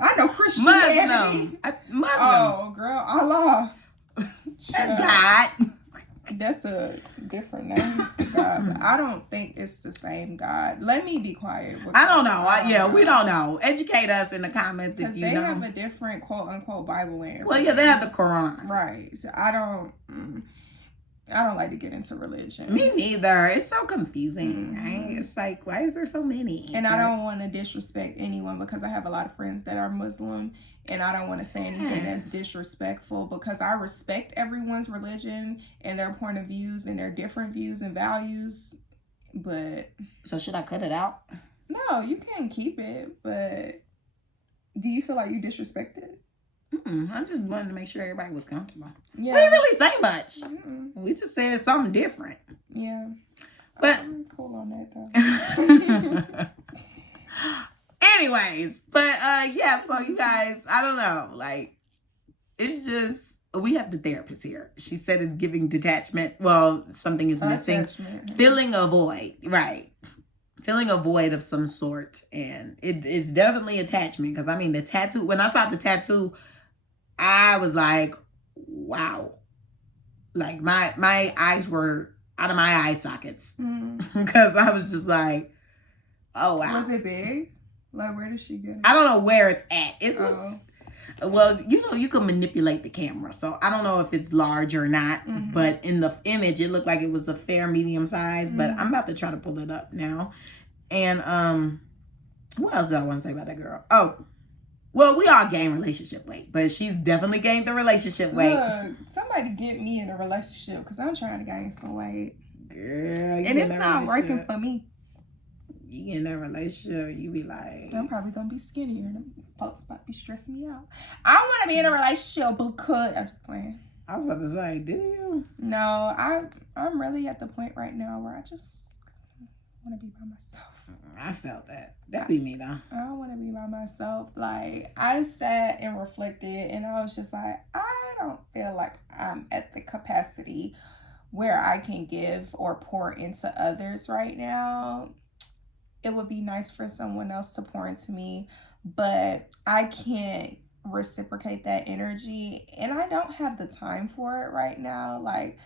I know Christianity. Muslim. Oh, girl, Allah. That's God. That's a different name for God. But I don't think it's the same God. Let me be quiet. I don't know. We don't know. Educate us in the comments if you know. Because they have a different quote-unquote Bible in. Well, yeah, they have the Quran. Right. So I don't... I don't like to get into religion. Me neither. It's so confusing, right? It's like, why is there so many? And I don't want to disrespect anyone because I have a lot of friends that are Muslim, and I don't want to say anything that's disrespectful because I respect everyone's religion and their point of views and their different views and values. But so should I cut it out? No, you can keep it. But do you feel like you disrespected? I just wanted to make sure everybody was comfortable. Yeah. We didn't really say much. We just said something different. Yeah. But I'm cool on that though. Anyways, but yeah, so you guys, I don't know. Like, it's just, we have the therapist here. She said it's giving detachment. Well, something is missing. Filling a void. Right. Filling a void of some sort. And it's definitely attachment. Because, I mean, the tattoo, when I saw the tattoo, I was like, wow. Like, my eyes were out of my eye sockets. Because I was just like, oh, wow. Was it big? Like, where did she get it? I don't know where it's at. It looks, well, you know, you can manipulate the camera. So, I don't know if it's large or not. But in the image, it looked like it was a fair medium size. But I'm about to try to pull it up now. And, what else do I want to say about that girl? Oh, well, we all gain relationship weight, but she's definitely gained the relationship weight. Look, somebody get me in a relationship because I'm trying to gain some weight. Girl, and it's not working for me. You get in a relationship, you be like, I'm probably going to be skinnier and folks might be stressing me out. I want to be in a relationship because I'm just playing. I was about to say, do you? No, I'm really at the point right now where I just want to be by myself. I felt that. That'd be me though. I want to be by myself. Like, I sat and reflected and I was just like, I don't feel like I'm at the capacity where I can give or pour into others right now. It would be nice for someone else to pour into me, but I can't reciprocate that energy and I don't have the time for it right now. Like,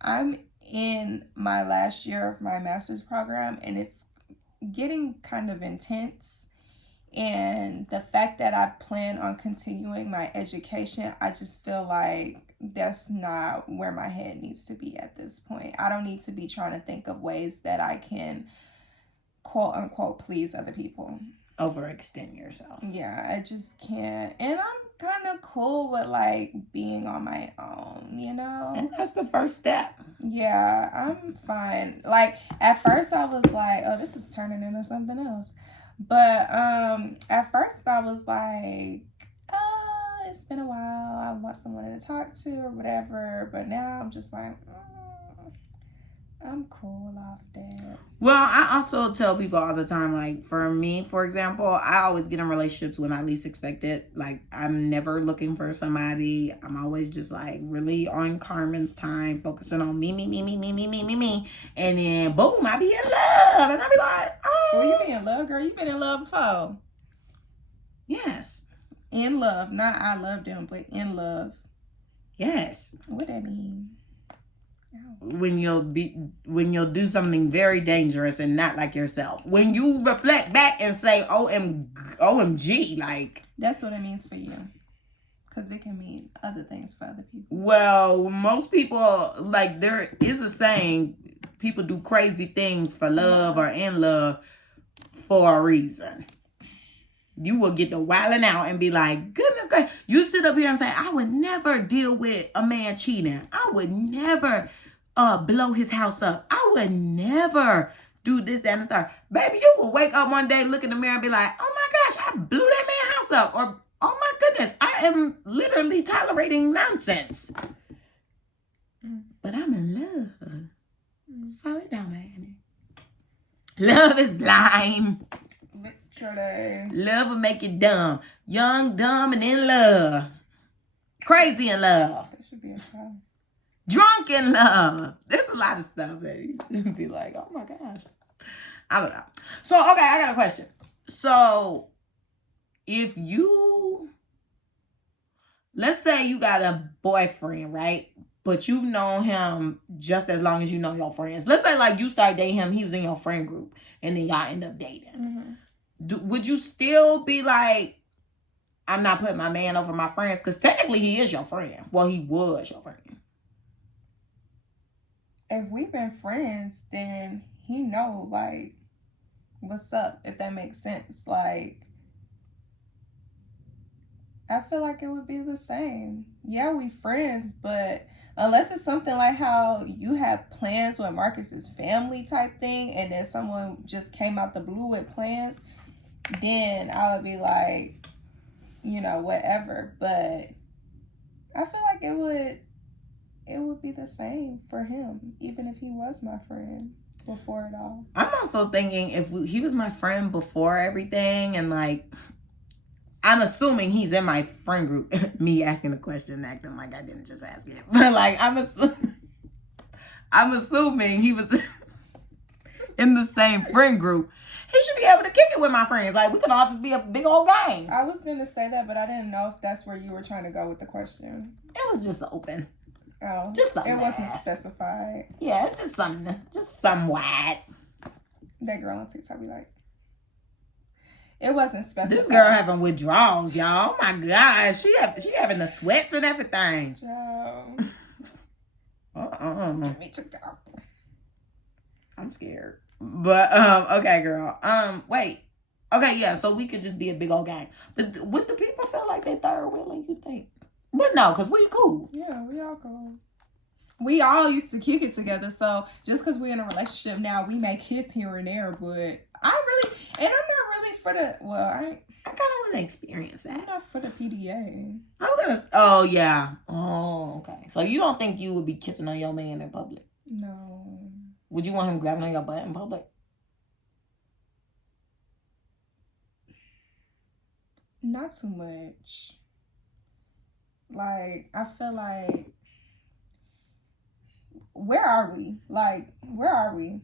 I'm in my last year of my master's program and it's getting kind of intense, and the fact that I plan on continuing my education, I just feel like that's not where my head needs to be at this point. I don't need to be trying to think of ways that I can quote unquote please other people. Overextend yourself. Yeah, I just can't. And I'm kind of cool with like being on my own, you know? And that's the first step. Yeah, I'm fine. Like, at first I was like, oh, this is turning into something else. But at first I was like, oh, it's been a while. I want someone to talk to or whatever. But now I'm just like, I'm cool off that. Well, I also tell people all the time, like, for me, for example, I always get in relationships when I least expect it. Like, I'm never looking for somebody. I'm always just, like, really on Carmen's time, focusing on me. And then, boom, I be in love. And I be like, oh. Well, you be in love, girl. You been in love before. Yes. In love. Not I love them, but in love. Yes. What that mean? When you'll do something very dangerous and not like yourself. When you reflect back and say, OMG, like. That's what it means for you. Because it can mean other things for other people. Well, most people, like, there is a saying, people do crazy things for love or in love for a reason. You will get to wilding out and be like, goodness gracious. You sit up here and say, I would never deal with a man cheating. I would never blow his house up. I would never do this, that, and the third. Baby, you will wake up one day, look in the mirror and be like, oh my gosh, I blew that man's house up. Or, oh my goodness, I am literally tolerating nonsense. But I'm in love. Slow it down, man. Love is blind. Literally. Love will make you dumb. Young, dumb, and in love. Crazy in love. That should be a problem. Drunk in love. There's a lot of stuff that you be like, oh my gosh. I don't know. So, okay, I got a question. So, if you, let's say you got a boyfriend, right? But you've known him just as long as you know your friends. Let's say like you start dating him, he was in your friend group, and then y'all end up dating. Mm-hmm. Would you still be like, I'm not putting my man over my friends? Because technically he is your friend. Well, he was your friend. if we've been friends, then he know, like, what's up, if that makes sense. Like, I feel like it would be the same. Yeah, we friends, but unless it's something like how you have plans with Marcus's family type thing, and then someone just came out the blue with plans, then I would be like, you know, whatever. But I feel like it would be the same for him, even if he was my friend before it all. I'm also thinking if he was my friend before everything, and like, I'm assuming he's in my friend group. Me asking a question, acting like I didn't just ask it, but like I'm assuming he was in the same friend group. He should be able to kick it with my friends. Like, we could all just be a big old gang. I was gonna say that, but I didn't know if that's where you were trying to go with the question. It was just open. Oh, just something. It wasn't specified. Yeah, it's just something, just somewhat. That girl on TikTok be like, it wasn't specified. This girl having withdrawals, y'all. Oh my gosh, she having the sweats and everything. Joe. Give me TikTok. I'm scared. But okay, girl. Wait. Okay, yeah. So we could just be a big old gang. But would the people feel like they third wheeling? You think? But no, cause we cool. Yeah, we all cool. We all used to kick it together. So just cause we're in a relationship now, we may kiss here and there. But I'm not really for the. Well, I kind of want to experience that. I'm not for the PDA. Oh yeah. Oh, okay. So you don't think you would be kissing on your man in public? No. Would you want him grabbing on your butt in public? Not too much. Like, I feel like, where are we? Like, where are we?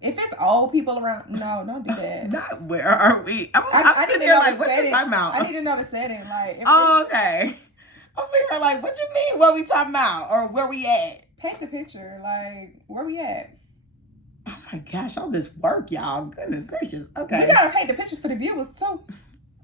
If it's old people around, no, don't do that. Not where are we? I sitting here like, what's your talking about? I need to know the setting. Like, okay. I'm sitting here like, what you mean? What we talking about, or where we at? Paint the picture. Like, where we at? Oh my gosh, all this work, y'all. Goodness gracious. Okay. You gotta paint the picture for the viewers too.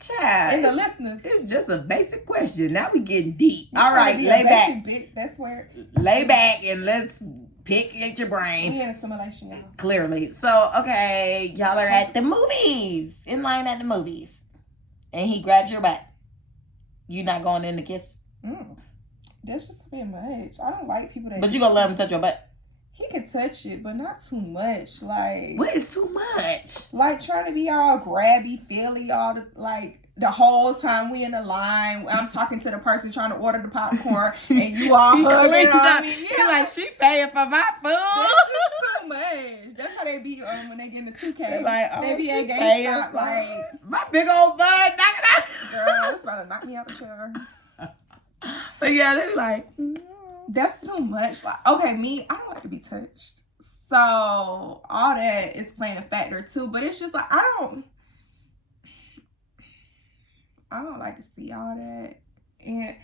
Child. And the listeners. It's just a basic question. Now we getting deep. All right, lay back. That's where. Lay back and let's pick at your brain. We in a simulation, y'all. Clearly. So, okay, y'all are at the movies. In line at the movies. And he grabs your butt. You not going in to kiss? That's just a bit much. I don't like people that. But you gonna let him touch your butt? He can touch it, but not too much. Like, what is too much? Like trying to be all grabby, feely, all the whole time we in the line. I'm talking to the person trying to order the popcorn, and you all hugging on me. Yeah, like she paying for my food. That's just too much. That's how they be when they get in the 2K. Like, they be at GameStop, like my big old butt, knock it out. Girl, it's about to knock me out the chair. But yeah, they be like. That's too much. Like, okay, me, I don't like to be touched. So all that is playing a factor too. But it's just like I don't like to see all that. And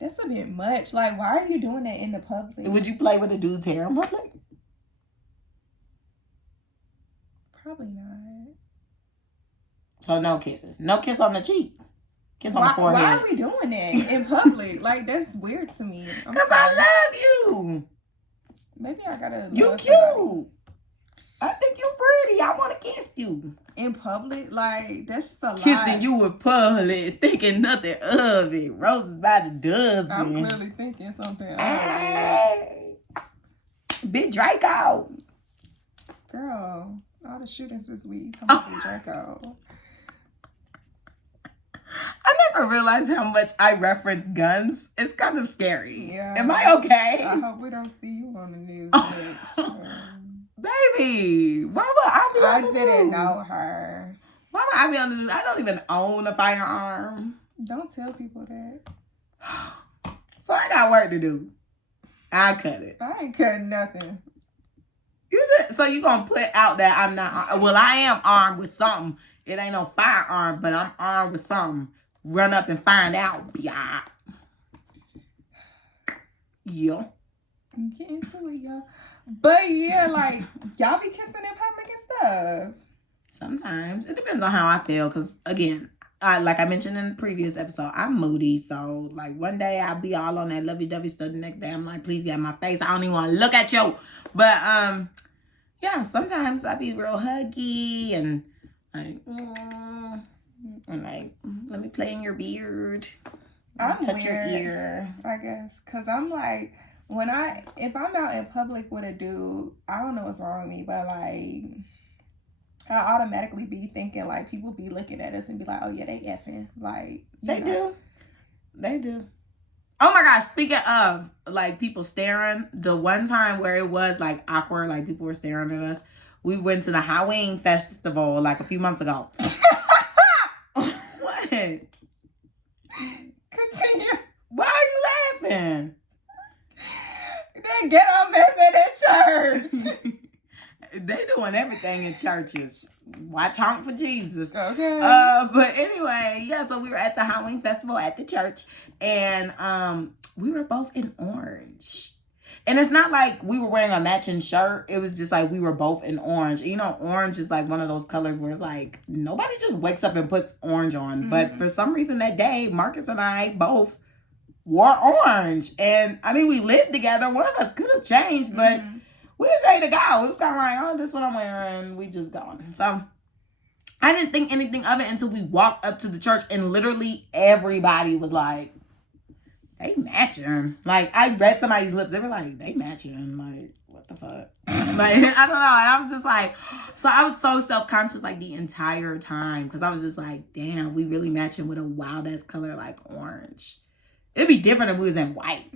that's a bit much. Like, why are you doing that in the public? Would you play with a dude's hair in public? Probably not. So no kisses. No kiss on the cheek. Kiss on the forehead. Why are we doing that in public? Like, that's weird to me. Because I love you. Maybe I gotta. You cute. Somebody. I think you pretty. I want to kiss you. In public? Like, that's just a Kissing lie. Kissing you in public, thinking nothing of it. Roses by the dozen. I'm really thinking something of it. Big Draco. Girl, all the shootings this week. Something Big Draco. I never realized how much I reference guns. It's kind of scary. Yeah. Am I okay? I hope we don't see you on the news. Baby, why would I be on the news? I didn't know her. Why would I be on the news? I don't even own a firearm. Don't tell people that. So I got work to do. I'll cut it. I ain't cutting nothing. So you gonna put out that I'm not, well, I am armed with something. It ain't no firearm, but I'm armed with something. Run up and find out. Yeah. Yeah. Get into it, y'all. But yeah, like, y'all be kissing in public and stuff. Sometimes. It depends on how I feel. Because, again, like I mentioned in the previous episode, I'm moody. So, like, one day I'll be all on that lovey-dovey stuff. The next day I'm like, please get out my face. I don't even want to look at you. But, yeah, sometimes I be real huggy and like, and like, let me play in your beard. I'm touch weird, your ear. I guess. Because I'm like, if I'm out in public with a dude, I don't know what's wrong with me, but like, I automatically be thinking like people be looking at us and be like, oh yeah, they effing. Like, They do. Oh my gosh, speaking of like people staring, the one time where it was like awkward, like people were staring at us, we went to the Halloween festival like a few months ago. What? Continue. Why are you laughing? They get on mess at church. They doing everything in churches. Watch Honk for Jesus. Okay. But anyway, yeah, so we were at the Halloween festival at the church, and we were both in orange. And it's not like we were wearing a matching shirt. It was just like we were both in orange. You know, orange is like one of those colors where it's like nobody just wakes up and puts orange on. Mm-hmm. But for some reason that day, Marcus and I both wore orange. And I mean, we lived together. One of us could have changed, but we was ready to go. It was kind of like, oh, this is what I'm wearing. We just gone. So I didn't think anything of it until we walked up to the church and literally everybody was like, they matching. Like, I read somebody's lips. They were like, they matching. Like, what the fuck? Like, I don't know. And I was just like, so I was so self-conscious like the entire time. Because I was just like, damn, we really matching with a wild-ass color like orange. It'd be different if we was in white.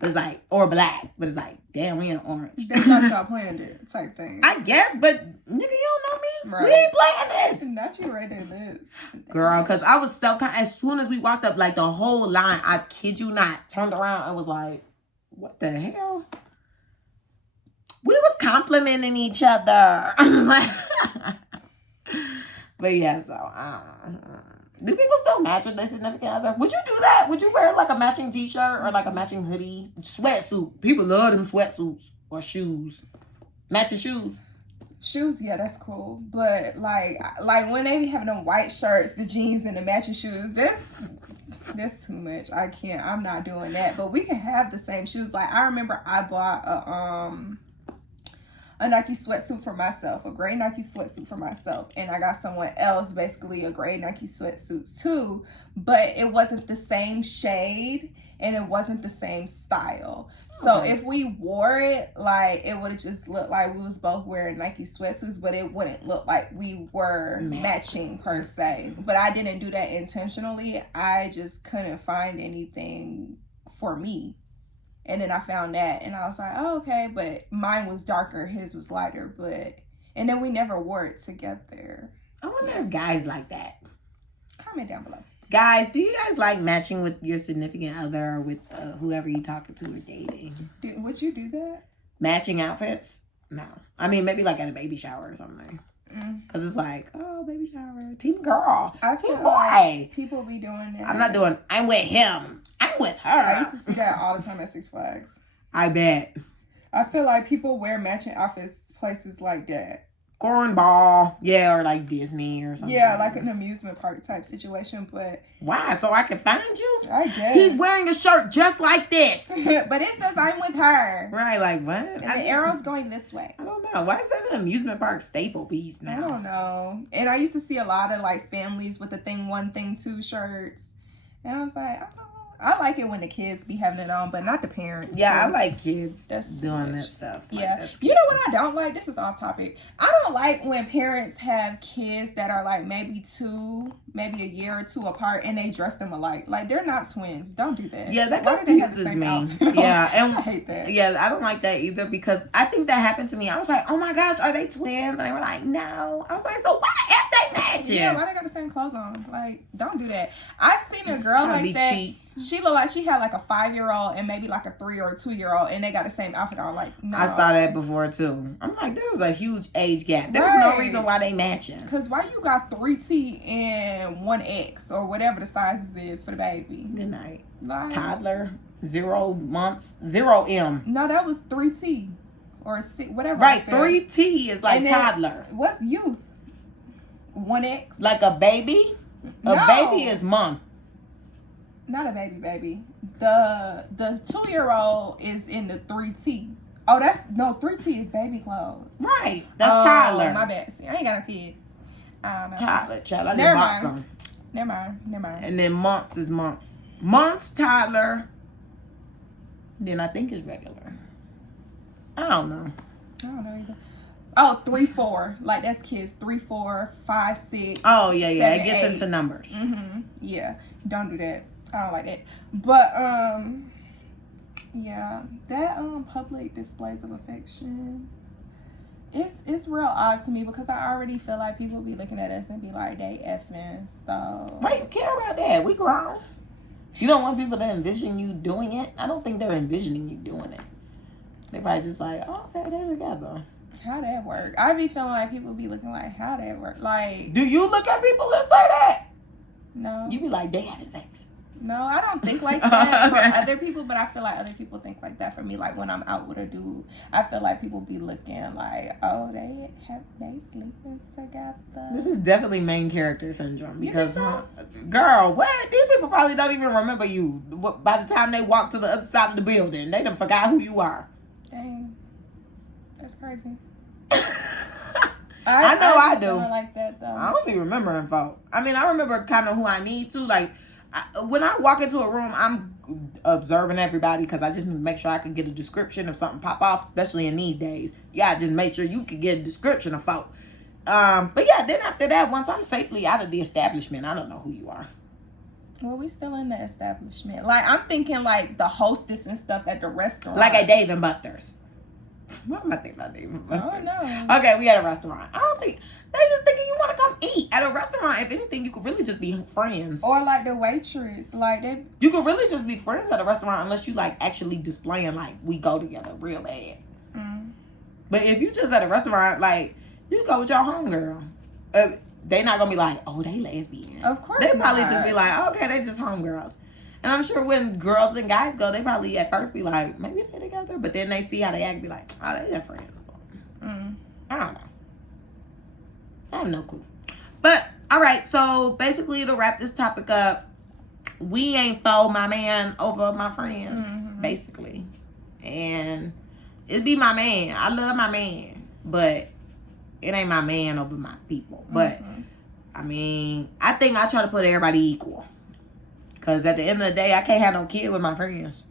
But it's like, or black. But it's like, damn, we in orange. That's not y'all planned it type thing. I guess, but nigga, you don't know me. Right. We ain't playing this. Not you right in this. Girl, because I was as soon as we walked up, like the whole line, I kid you not, turned around and was like, what the hell? We was complimenting each other. But yeah, so, do people still match with their significant other? Would you do that? Would you wear like a matching t-shirt or like a matching hoodie? Sweatsuit. People love them sweatsuits or shoes. Matching shoes. Shoes, yeah, that's cool. But like when they be having them white shirts, the jeans, and the matching shoes, that's too much. I can't. I'm not doing that. But we can have the same shoes. Like I remember I bought a Nike sweatsuit for myself, a gray Nike sweatsuit for myself, and I got someone else basically a gray Nike sweatsuit too, but it wasn't the same shade and it wasn't the same style. So if we wore it, like it would have just looked like we was both wearing Nike sweatsuits, but it wouldn't look like we were matching per se. But I didn't do that intentionally. I just couldn't find anything for me. And then I found that, and I was like, oh, okay, but mine was darker, his was lighter, and then we never wore it together. I wonder if guys like that. Comment down below. Guys, do you guys like matching with your significant other or with whoever you're talking to or dating? Would you do that? Matching outfits? No. I mean, maybe like at a baby shower or something. Because it's like, oh, baby shower. Team girl. Team boy. Like people be doing that. I'm with him. I'm with her. I used to see that all the time at Six Flags. I bet. I feel like people wear matching outfits places like that. Cornball. Yeah, or like Disney or something. Yeah, like an amusement park type situation, but... Why? So I can find you? I guess. He's wearing a shirt just like this. But it says I'm with her. Right, like what? And the arrow's going this way. I don't know. Why is that an amusement park staple piece now? I don't know. And I used to see a lot of like families with the thing 1, thing 2 shirts. And I was like, I like it when the kids be having it on, but not the parents. Yeah, too. I like kids doing that stuff. Yeah. Like, you know what I don't like? This is off topic. I don't like when parents have kids that are like maybe a year or 2 apart and they dress them alike. Like they're not twins. Don't do that. Yeah, that confuses me. Yeah, and I hate that. Yeah, I don't like that either because I think that happened to me. I was like, oh my gosh, are they twins? And they were like, no. I was like, so why if they matching? Yeah, why they got the same clothes on? Like, don't do that. I seen a girl like that. Cheap. She looked like she had like a 5-year-old and maybe like a 3 or a 2-year-old, and they got the same outfit on. Like, no. I saw that before too. I'm like, there's a huge age gap. There's no reason why they matching. Cause why you got 3T and 1X or whatever the sizes is for the baby? Good night. Like, toddler, 0 months, 0M. No, that was 3T or 6, whatever. Right, 3T is like toddler. What's youth? 1X. Like a baby. A baby is month. Not a baby. The 2-year-old is in the 3T. Oh, 3T is baby clothes. Right. That's toddler. My bad. See, I ain't got no kids. Toddler, child. I Never just bought mind. some. Never mind. And then months is months. Months, toddler. Then I think it's regular. I don't know either. Oh, 3, 4. Like, that's kids. 3, 4, 5, 6. Oh, yeah. 7, It gets 8. into numbers. Yeah. Don't do that. I don't like that. But, yeah. That, public displays of affection, it's real odd to me because I already feel like people be looking at us and be like, they effing, so. Why you care about that? We grown. You don't want people to envision you doing it? I don't think they're envisioning you doing it. They probably just like, oh, they're together. How that work? I be feeling like people be looking like, how that work? Like, do you look at people and say that? No. You be like, they having sex. No, I don't think like that for other people, but I feel like other people think like that for me. Like when I'm out with a dude, I feel like people be looking like, oh, they sleeping together. This is definitely main character syndrome because, you think so? Girl, what? These people probably don't even remember you. By the time they walk to the other side of the building, they done forgot who you are. Dang, that's crazy. I know I do. Like that though. I don't be remembering folk. I mean, I remember kind of who I need to. Like, when I walk into a room, I'm observing everybody because I just need to make sure I can get a description of something pop off, especially in these days. Yeah, just make sure you can get a description of folk. But yeah, then after that, once I'm safely out of the establishment, I don't know who you are. Well, we still in the establishment. Like, I'm thinking like the hostess and stuff at the restaurant. Like at Dave and Buster's. What am I thinking about Dave and Buster's? I don't know. Okay, we at a restaurant. I don't think they just thinking you want to come eat at a restaurant. If anything, you could really just be friends. Or like the waitress, like they. You could really just be friends at a restaurant unless you like actually displaying like we go together real bad. But if you just at a restaurant, like you go with your homegirl, they not gonna be like, oh, they lesbian. Of course, they probably just be like, okay, they just homegirls. And I'm sure when girls and guys go, they probably at first be like, maybe they're together, but then they see how they act, be like, oh, they're just friends. I don't know. I have no clue. But all right, so basically to wrap this topic up, we ain't for my man over my friends, basically. And it be my man. I love my man, but it ain't my man over my people. But I mean, I think I try to put everybody equal. Because at the end of the day, I can't have no kid with my friends.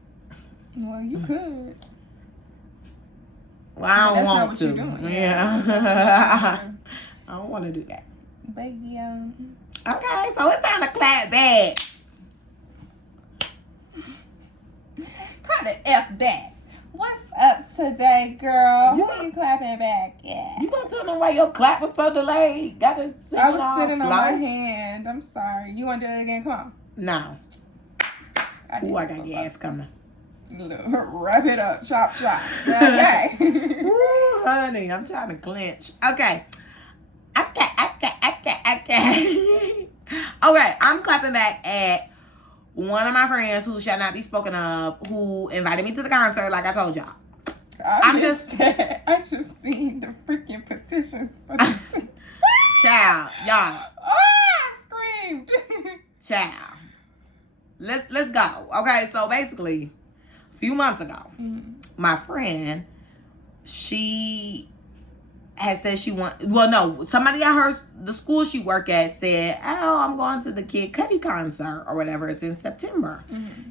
Well, you could. Well, I don't want to. Yeah. I don't want to do that. But yeah. Okay, so it's time to clap back. Kind of F back. What's up today, girl? Who you clapping back at? You gonna tell them why your clap was so delayed? Got to sit I was sitting slow? on my hand. I'm sorry. You want to do it again? Come on. No. I got gas coming. Wrap it up. Chop, chop. Okay. Woo, honey, I'm trying to clench. Okay. Okay, I'm clapping back at one of my friends who shall not be spoken of, who invited me to the concert, like I told y'all. I just seen the freaking petitions for this. Child, y'all. I screamed. Child. Let's go. Okay, so basically, a few months ago, my friend, she had said somebody at the school she worked at said, oh, I'm going to the Kid Cudi concert or whatever. It's in September.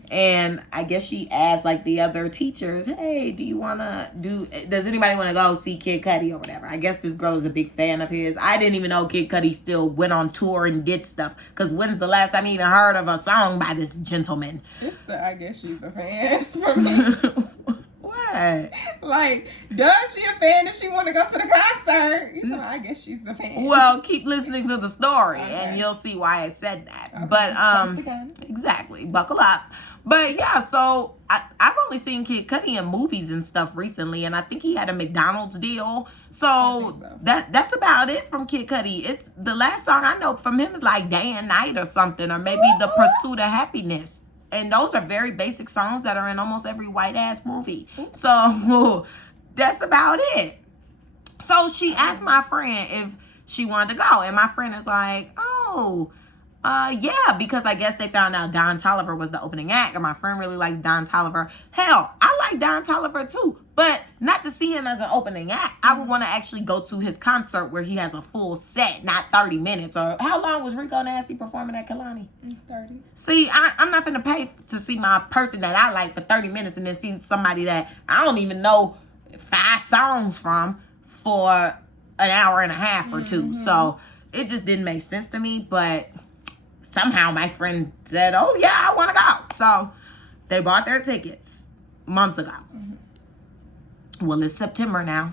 And I guess she asked like the other teachers, hey, does anybody want to go see Kid Cudi or whatever? I guess this girl is a big fan of his. I didn't even know Kid Cudi still went on tour and did stuff. Because when's the last time you even heard of a song by this gentleman? I guess she's a fan for me. What? Like, does she a fan if she want to go to the concert? I guess she's a fan. Well, keep listening to the story and you'll see why I said that. Okay. But exactly, buckle up. But yeah, so I've only seen Kid Cudi in movies and stuff recently, and I think he had a McDonald's deal. So. That's about it from Kid Cudi. It's the last song I know from him is like Day and Night or something, or maybe The Pursuit of Happiness. And those are very basic songs that are in almost every white ass movie. So that's about it. So she asked my friend if she wanted to go. And my friend is like, oh, Yeah, because I guess they found out Don Toliver was the opening act, and my friend really likes Don Toliver. Hell, I like Don Toliver too, but not to see him as an opening act. I would want to actually go to his concert where he has a full set, not 30 minutes. Or how long was Rico Nasty performing at Kalani? 30. See, I'm not gonna pay to see my person that I like for 30 minutes and then see somebody that I don't even know 5 songs from for an hour and a half or two. So it just didn't make sense to me, but somehow my friend said, oh yeah, I want to go. So they bought their tickets months ago. Well, it's September now,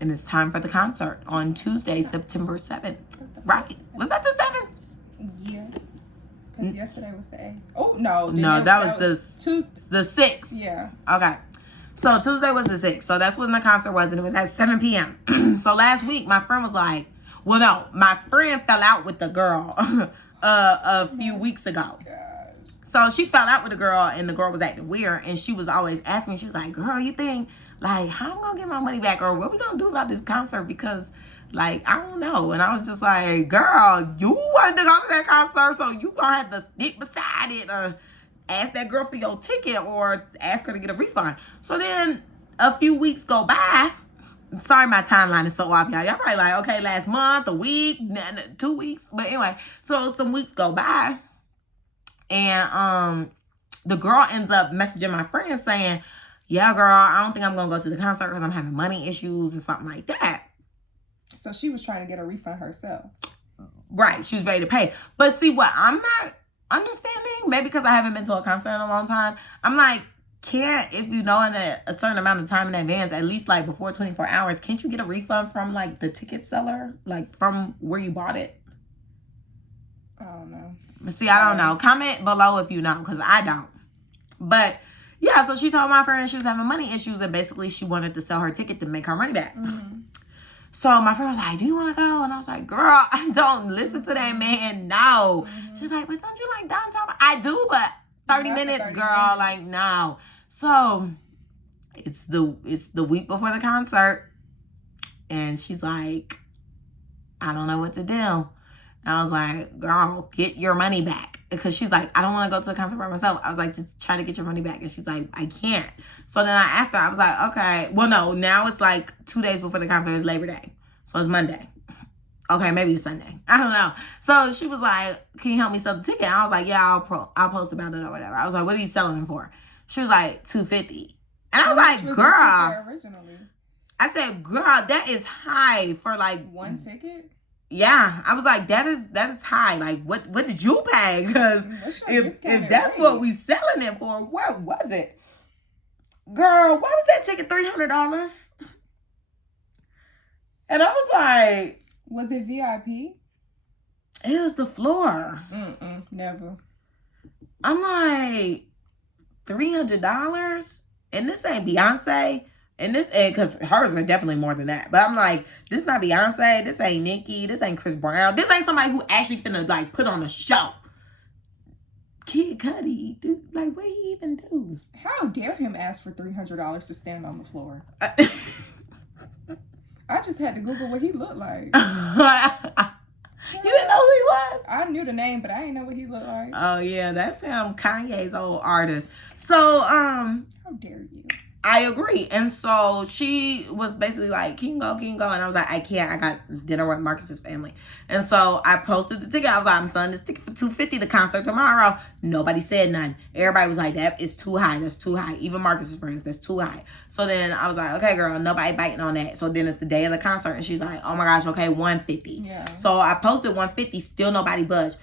and it's time for the concert on Tuesday, September 7th. Right? Was that the 7th? Yeah. Because yesterday was the 8th. Oh, no. No, that was Tuesday. The 6th. Yeah. Okay. So Tuesday was the 6th. So that's when the concert was, and it was at 7 p.m. So last week, my friend was like, well, no, my friend fell out with the girl a few weeks ago. So she fell out with the girl, and the girl was acting weird, and she was always asking me, she was like, girl, you think, like, how am I gonna get my money back, or what we gonna do about this concert? Because, like, I don't know. And I was just like, girl, you wanted to go to that concert, so you gonna have to stick beside it, or ask that girl for your ticket, or ask her to get a refund. So then a few weeks go by. Sorry, my timeline is so off, y'all. Y'all probably like, okay, last month, a week, 2 weeks. But anyway, so some weeks go by, and the girl ends up messaging my friend saying, yeah, girl, I don't think I'm going to go to the concert because I'm having money issues and something like that. So she was trying to get a refund herself. Right. She was ready to pay. But see, what I'm not understanding, maybe because I haven't been to a concert in a long time, I'm like, if you know in a certain amount of time in advance, at least like before 24 hours, can't you get a refund from like the ticket seller, like from where you bought it? I don't know. See, I don't know. Comment below if you know, because I don't. But yeah, so she told my friend she was having money issues, and basically she wanted to sell her ticket to make her money back. So my friend was like, do you want to go? And I was like, girl, I don't listen to that man. No. She's like, but don't you like Don Toliver? I do, but 30 minutes, 30 girl. minutes. Like, no. So it's the week before the concert, and she's like, I don't know what to do. And I was like, girl, get your money back. Because she's like, I don't want to go to the concert by myself. I was like, just try to get your money back. And she's like, I can't. So then I asked her, I was like, okay. Well, no, now it's like 2 days before the concert is Labor Day. So it's Monday. Okay, maybe it's Sunday. I don't know. So she was like, can you help me sell the ticket? And I was like, yeah, I'll post about it or whatever. I was like, what are you selling it for? She was like, $250. And I was like, girl. Originally. I said, girl, that is high for like one ticket. Yeah, I was like, that is high. Like, what did you pay? Because if that's rate? what we selling it for, what was it? Girl, why was that ticket $300? And I was like, was it VIP? It was the floor. Never. I'm like, $300? And this ain't Beyonce. And this, because hers are definitely more than that. But I'm like, this not Beyonce. This ain't Nicki. This ain't Chris Brown. This ain't somebody who actually finna, like, put on a show. Kid Cudi, dude, like, what he even do? How dare him ask for $300 to stand on the floor? I just had to Google what he looked like. You didn't know who he was? I knew the name, but I didn't know what he looked like. Oh, yeah, that's him, Kanye's old artist. So, how dare you? I agree. And so she was basically like, can you go? And I was like, I can't. I got dinner with Marcus's family. And so I posted the ticket. I was like, I'm selling this ticket for $250, the concert tomorrow. Nobody said nothing. Everybody was like, that is too high. That's too high. Even Marcus's friends, that's too high. So then I was like, okay, girl, nobody biting on that. So then it's the day of the concert. And she's like, oh my gosh, okay, $150. Yeah. So I posted $150. Still nobody budged.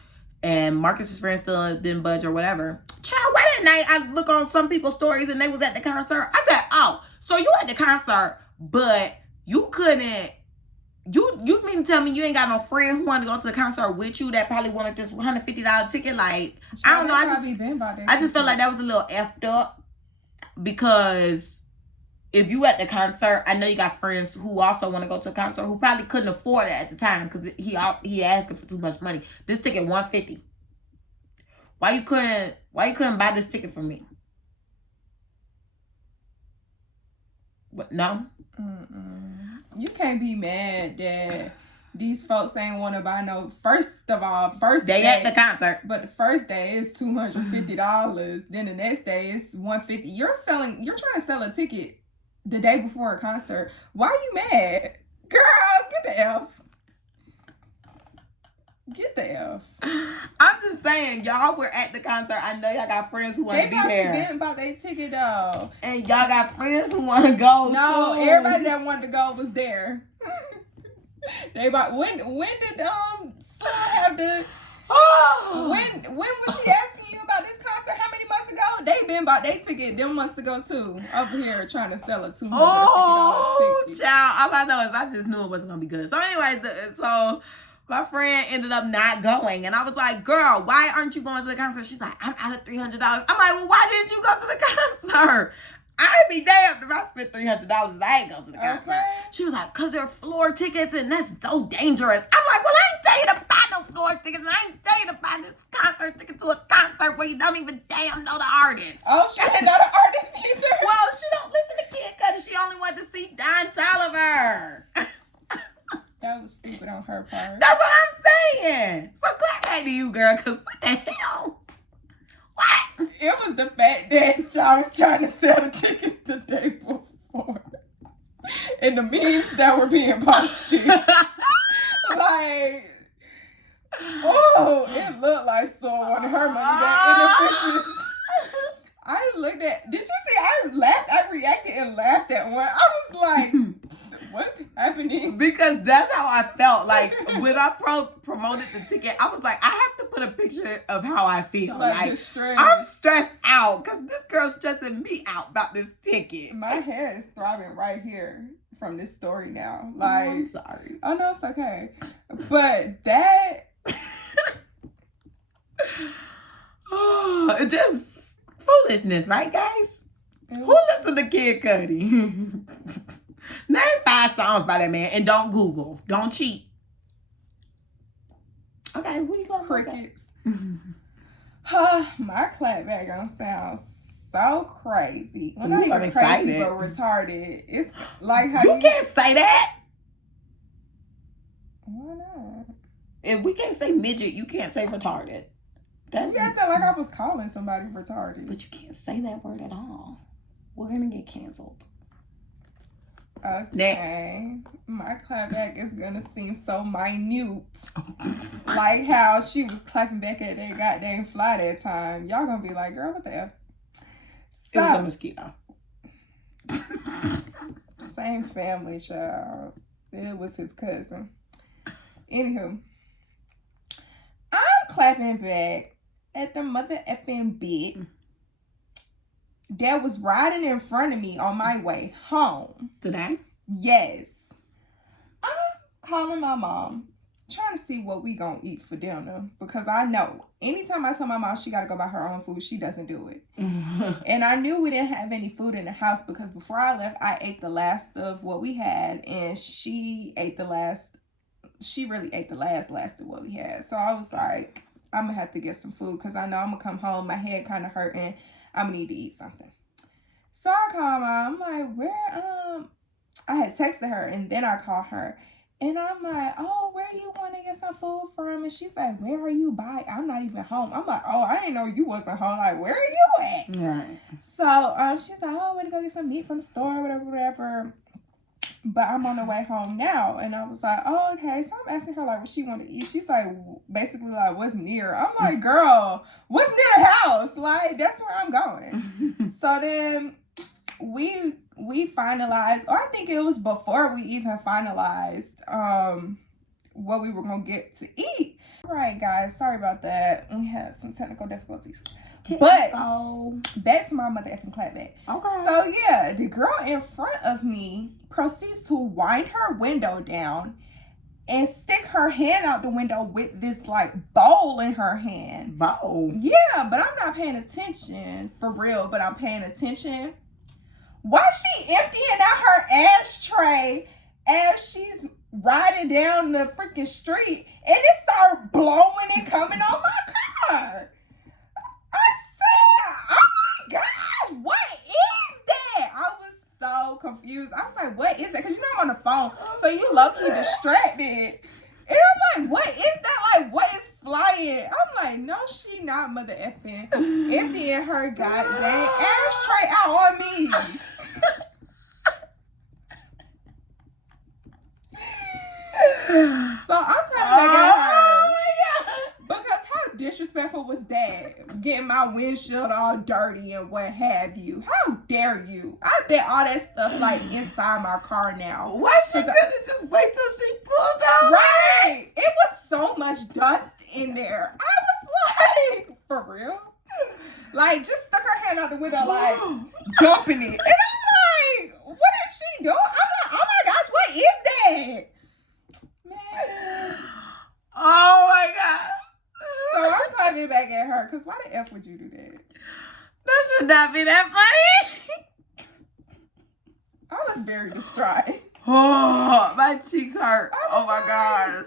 And Marcus's friends still didn't budge or whatever. Child, why that night I look on some people's stories and they was at the concert? I said, oh, so you at the concert, but you couldn't, you mean to tell me you ain't got no friend who wanted to go to the concert with you that probably wanted this $150 ticket? Like, I don't know. I just felt like that was a little effed up, because if you at the concert, I know you got friends who also want to go to a concert who probably couldn't afford it at the time because he asking for too much money. This ticket $150. Why you couldn't buy this ticket for me? What? No. You can't be mad that these folks ain't want to buy no. First of all, first They day at the concert. But the first day is $250. Then the next day is $150. You're trying to sell a ticket the day before a concert. Why are you mad? Girl, get the F. Get the F. I'm just saying, y'all were at the concert. I know y'all got friends who want to be there. They probably bought their ticket though. And y'all got friends who want to go. No, too. everybody that wanted to go was there. They bought. When did Sue have the? When was she asking you about this concert? How many months ago? They been bought their ticket them months ago too. Over here trying to sell a $250 ticket. Child, all I know is I just knew it wasn't gonna be good. So anyway, so my friend ended up not going, and I was like, "Girl, why aren't you going to the concert?" She's like, "I'm out of $300." I'm like, "Well, why didn't you go to the concert?" I'd be damned if I spent $300 I ain't go to the concert. Okay. She was like, "Cause they're floor tickets and that's so dangerous." I'm like, "Well, I ain't tell you to buy no floor tickets, and I ain't tell you to buy this concert ticket to a concert where you don't even damn know the artist." Oh, she didn't know the artist either. Well, she don't listen to Kid Cudi. She only wanted to see Don Toliver. That was stupid on her part. That's what I'm saying. So clap back to you, girl, because what the hell? What? It was the fact that y'all was trying to sell the tickets the day before. And the memes that were being posted. Like, oh, it looked like someone wanted her money back in the pictures. I looked at, did you see, I laughed, I reacted and laughed at one. I was like, what's happening? Because that's how I felt. Like, when I promoted the ticket, I was like, I have to put a picture of how I feel. Like I'm stressed out because this girl's stressing me out about this ticket. My hair is throbbing right here from this story now. Like, I'm sorry. Oh, no, it's okay. But that... It's just foolishness, right, guys? Who listens to Kid Cudi? Name 5 songs by that man and don't Google. Don't cheat. Okay, who you going Crickets. My clapback gonna sound so crazy. Well, not even crazy, but retarded. It's like how you can't say that. Why not? If we can't say midget, you can't say retarded. That's acting like I was calling somebody retarded. But you can't say that word at all. We're gonna get canceled. Okay. Next. My clapback is gonna seem so minute. Like how she was clapping back at that goddamn fly that time. Y'all gonna be like, girl, what the F? It was a mosquito. Same family, child. It was his cousin. Anywho, I'm clapping back at the mother effing bitch that was riding in front of me on my way home. Today? Yes. I'm calling my mom, trying to see what we gonna eat for dinner. Because I know, anytime I tell my mom she gotta go buy her own food, she doesn't do it. And I knew we didn't have any food in the house because before I left, I ate the last of what we had. And she ate the last, she really ate the last of what we had. So I was like, I'm gonna have to get some food because I know I'm gonna come home, my head kind of hurting. I'm gonna need to eat something. So I call mom. I'm like, where, I had texted her and then I called her. And I'm like, oh, where you want to get some food from? And she's like, where are you by? I'm not even home. I'm like, oh, I didn't know you wasn't home. Like, where are you at? Right. So she's like, oh, I'm going to go get some meat from the store, whatever. But I'm on the way home now. And I was like, oh, okay. So I'm asking her, like, what she want to eat. She's like, basically, like, what's near? I'm like, girl, what's near the house? Like, that's where I'm going. So then we finalized, or I think it was before we even finalized what we were going to get to eat. All right, guys. Sorry about that. We had some technical difficulties. But back to my mother effing clapback. Okay. So yeah, the girl in front of me proceeds to wind her window down and stick her hand out the window with this like bowl in her hand. Bowl? Yeah, but I'm not paying attention for real, but I'm paying attention. Why she emptying out her ashtray as she's riding down the freaking street and it started blowing and coming on my car? I said, oh my God, what is that? I was so confused. I was like, what is that? Because you know I'm on the phone, so you low-key distracted. like, what is that? Like, what is flying? I'm like, no, she not mother effing emptying her goddamn ashtray out on me. So I'm coming back at her. Because how disrespectful was that? Getting my windshield all dirty and what have you. How dare you? I bet all that stuff like inside my car now. Why she couldn't just wait till she pulled out? Right. It was so much dust in there. I was like, for real? Like, just stuck her hand out the window, like, dumping it. And I'm like, what is she doing? I'm like, oh my gosh, what is that? Man. Oh my God. So I'm coming back at her, because why the F would you do that? That should not be that funny. I was very distraught. Oh, my cheeks hurt. Oh my like, gosh.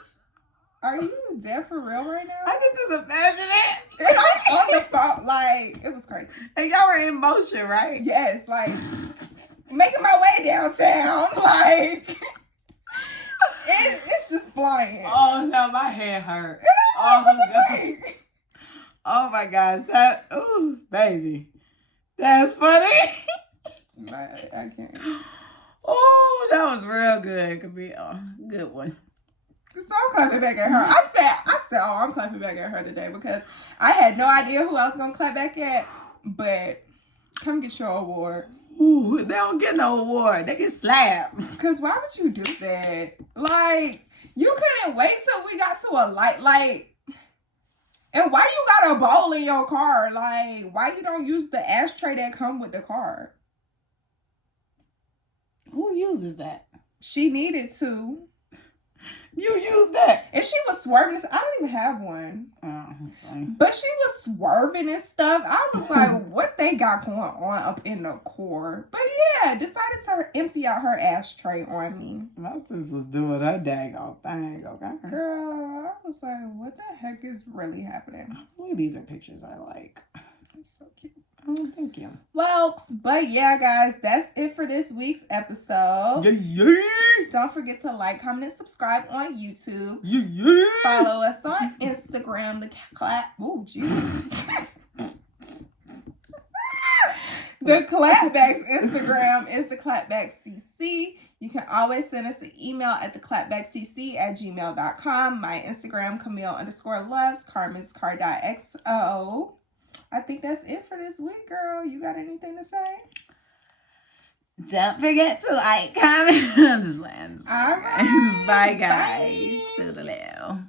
Are you dead for real right now? I can just imagine it. I'm on the phone, like, it was crazy. And y'all were in motion, right? Yes, like, making my way downtown, like, it's just flying. Oh no, my head hurt. Oh, God. Oh my gosh, ooh, baby. That's funny. I can't. Oh, that was real good. Could be a good one. So I'm clapping back at her. I said, oh, I'm clapping back at her today because I had no idea who I was going to clap back at. But come get your award. Ooh, they don't get no award. They get slapped. Because why would you do that? Like, you couldn't wait till we got to a light. Like, and why you got a bowl in your car? Like, why you don't use the ashtray that come with the car? Who uses that? She needed to. You use that. And she was swerving. I don't even have one. Oh, okay. But she was swerving and stuff. I was like, what they got going on up in the core? But yeah, decided to empty out her ashtray on me. My sis was doing her daggone thing, okay? Girl, I was like, what the heck is really happening? Well, these are pictures I like. It's so cute. Oh, thank you. Well, but yeah, guys, that's it for this week's episode. Yeah. Don't forget to like, comment, and subscribe on YouTube. Yeah. Follow us on Instagram, the clap. Oh, Jesus. The Clapback's Instagram is the clapbackcc. You can always send us an email at theclapbackcc@gmail.com. My Instagram, Camille_loves, Carmen's car.xo. I think that's it for this week, girl. You got anything to say? Don't forget to like, comment. I'm just playing. All right. Bye, guys. Toodaloo.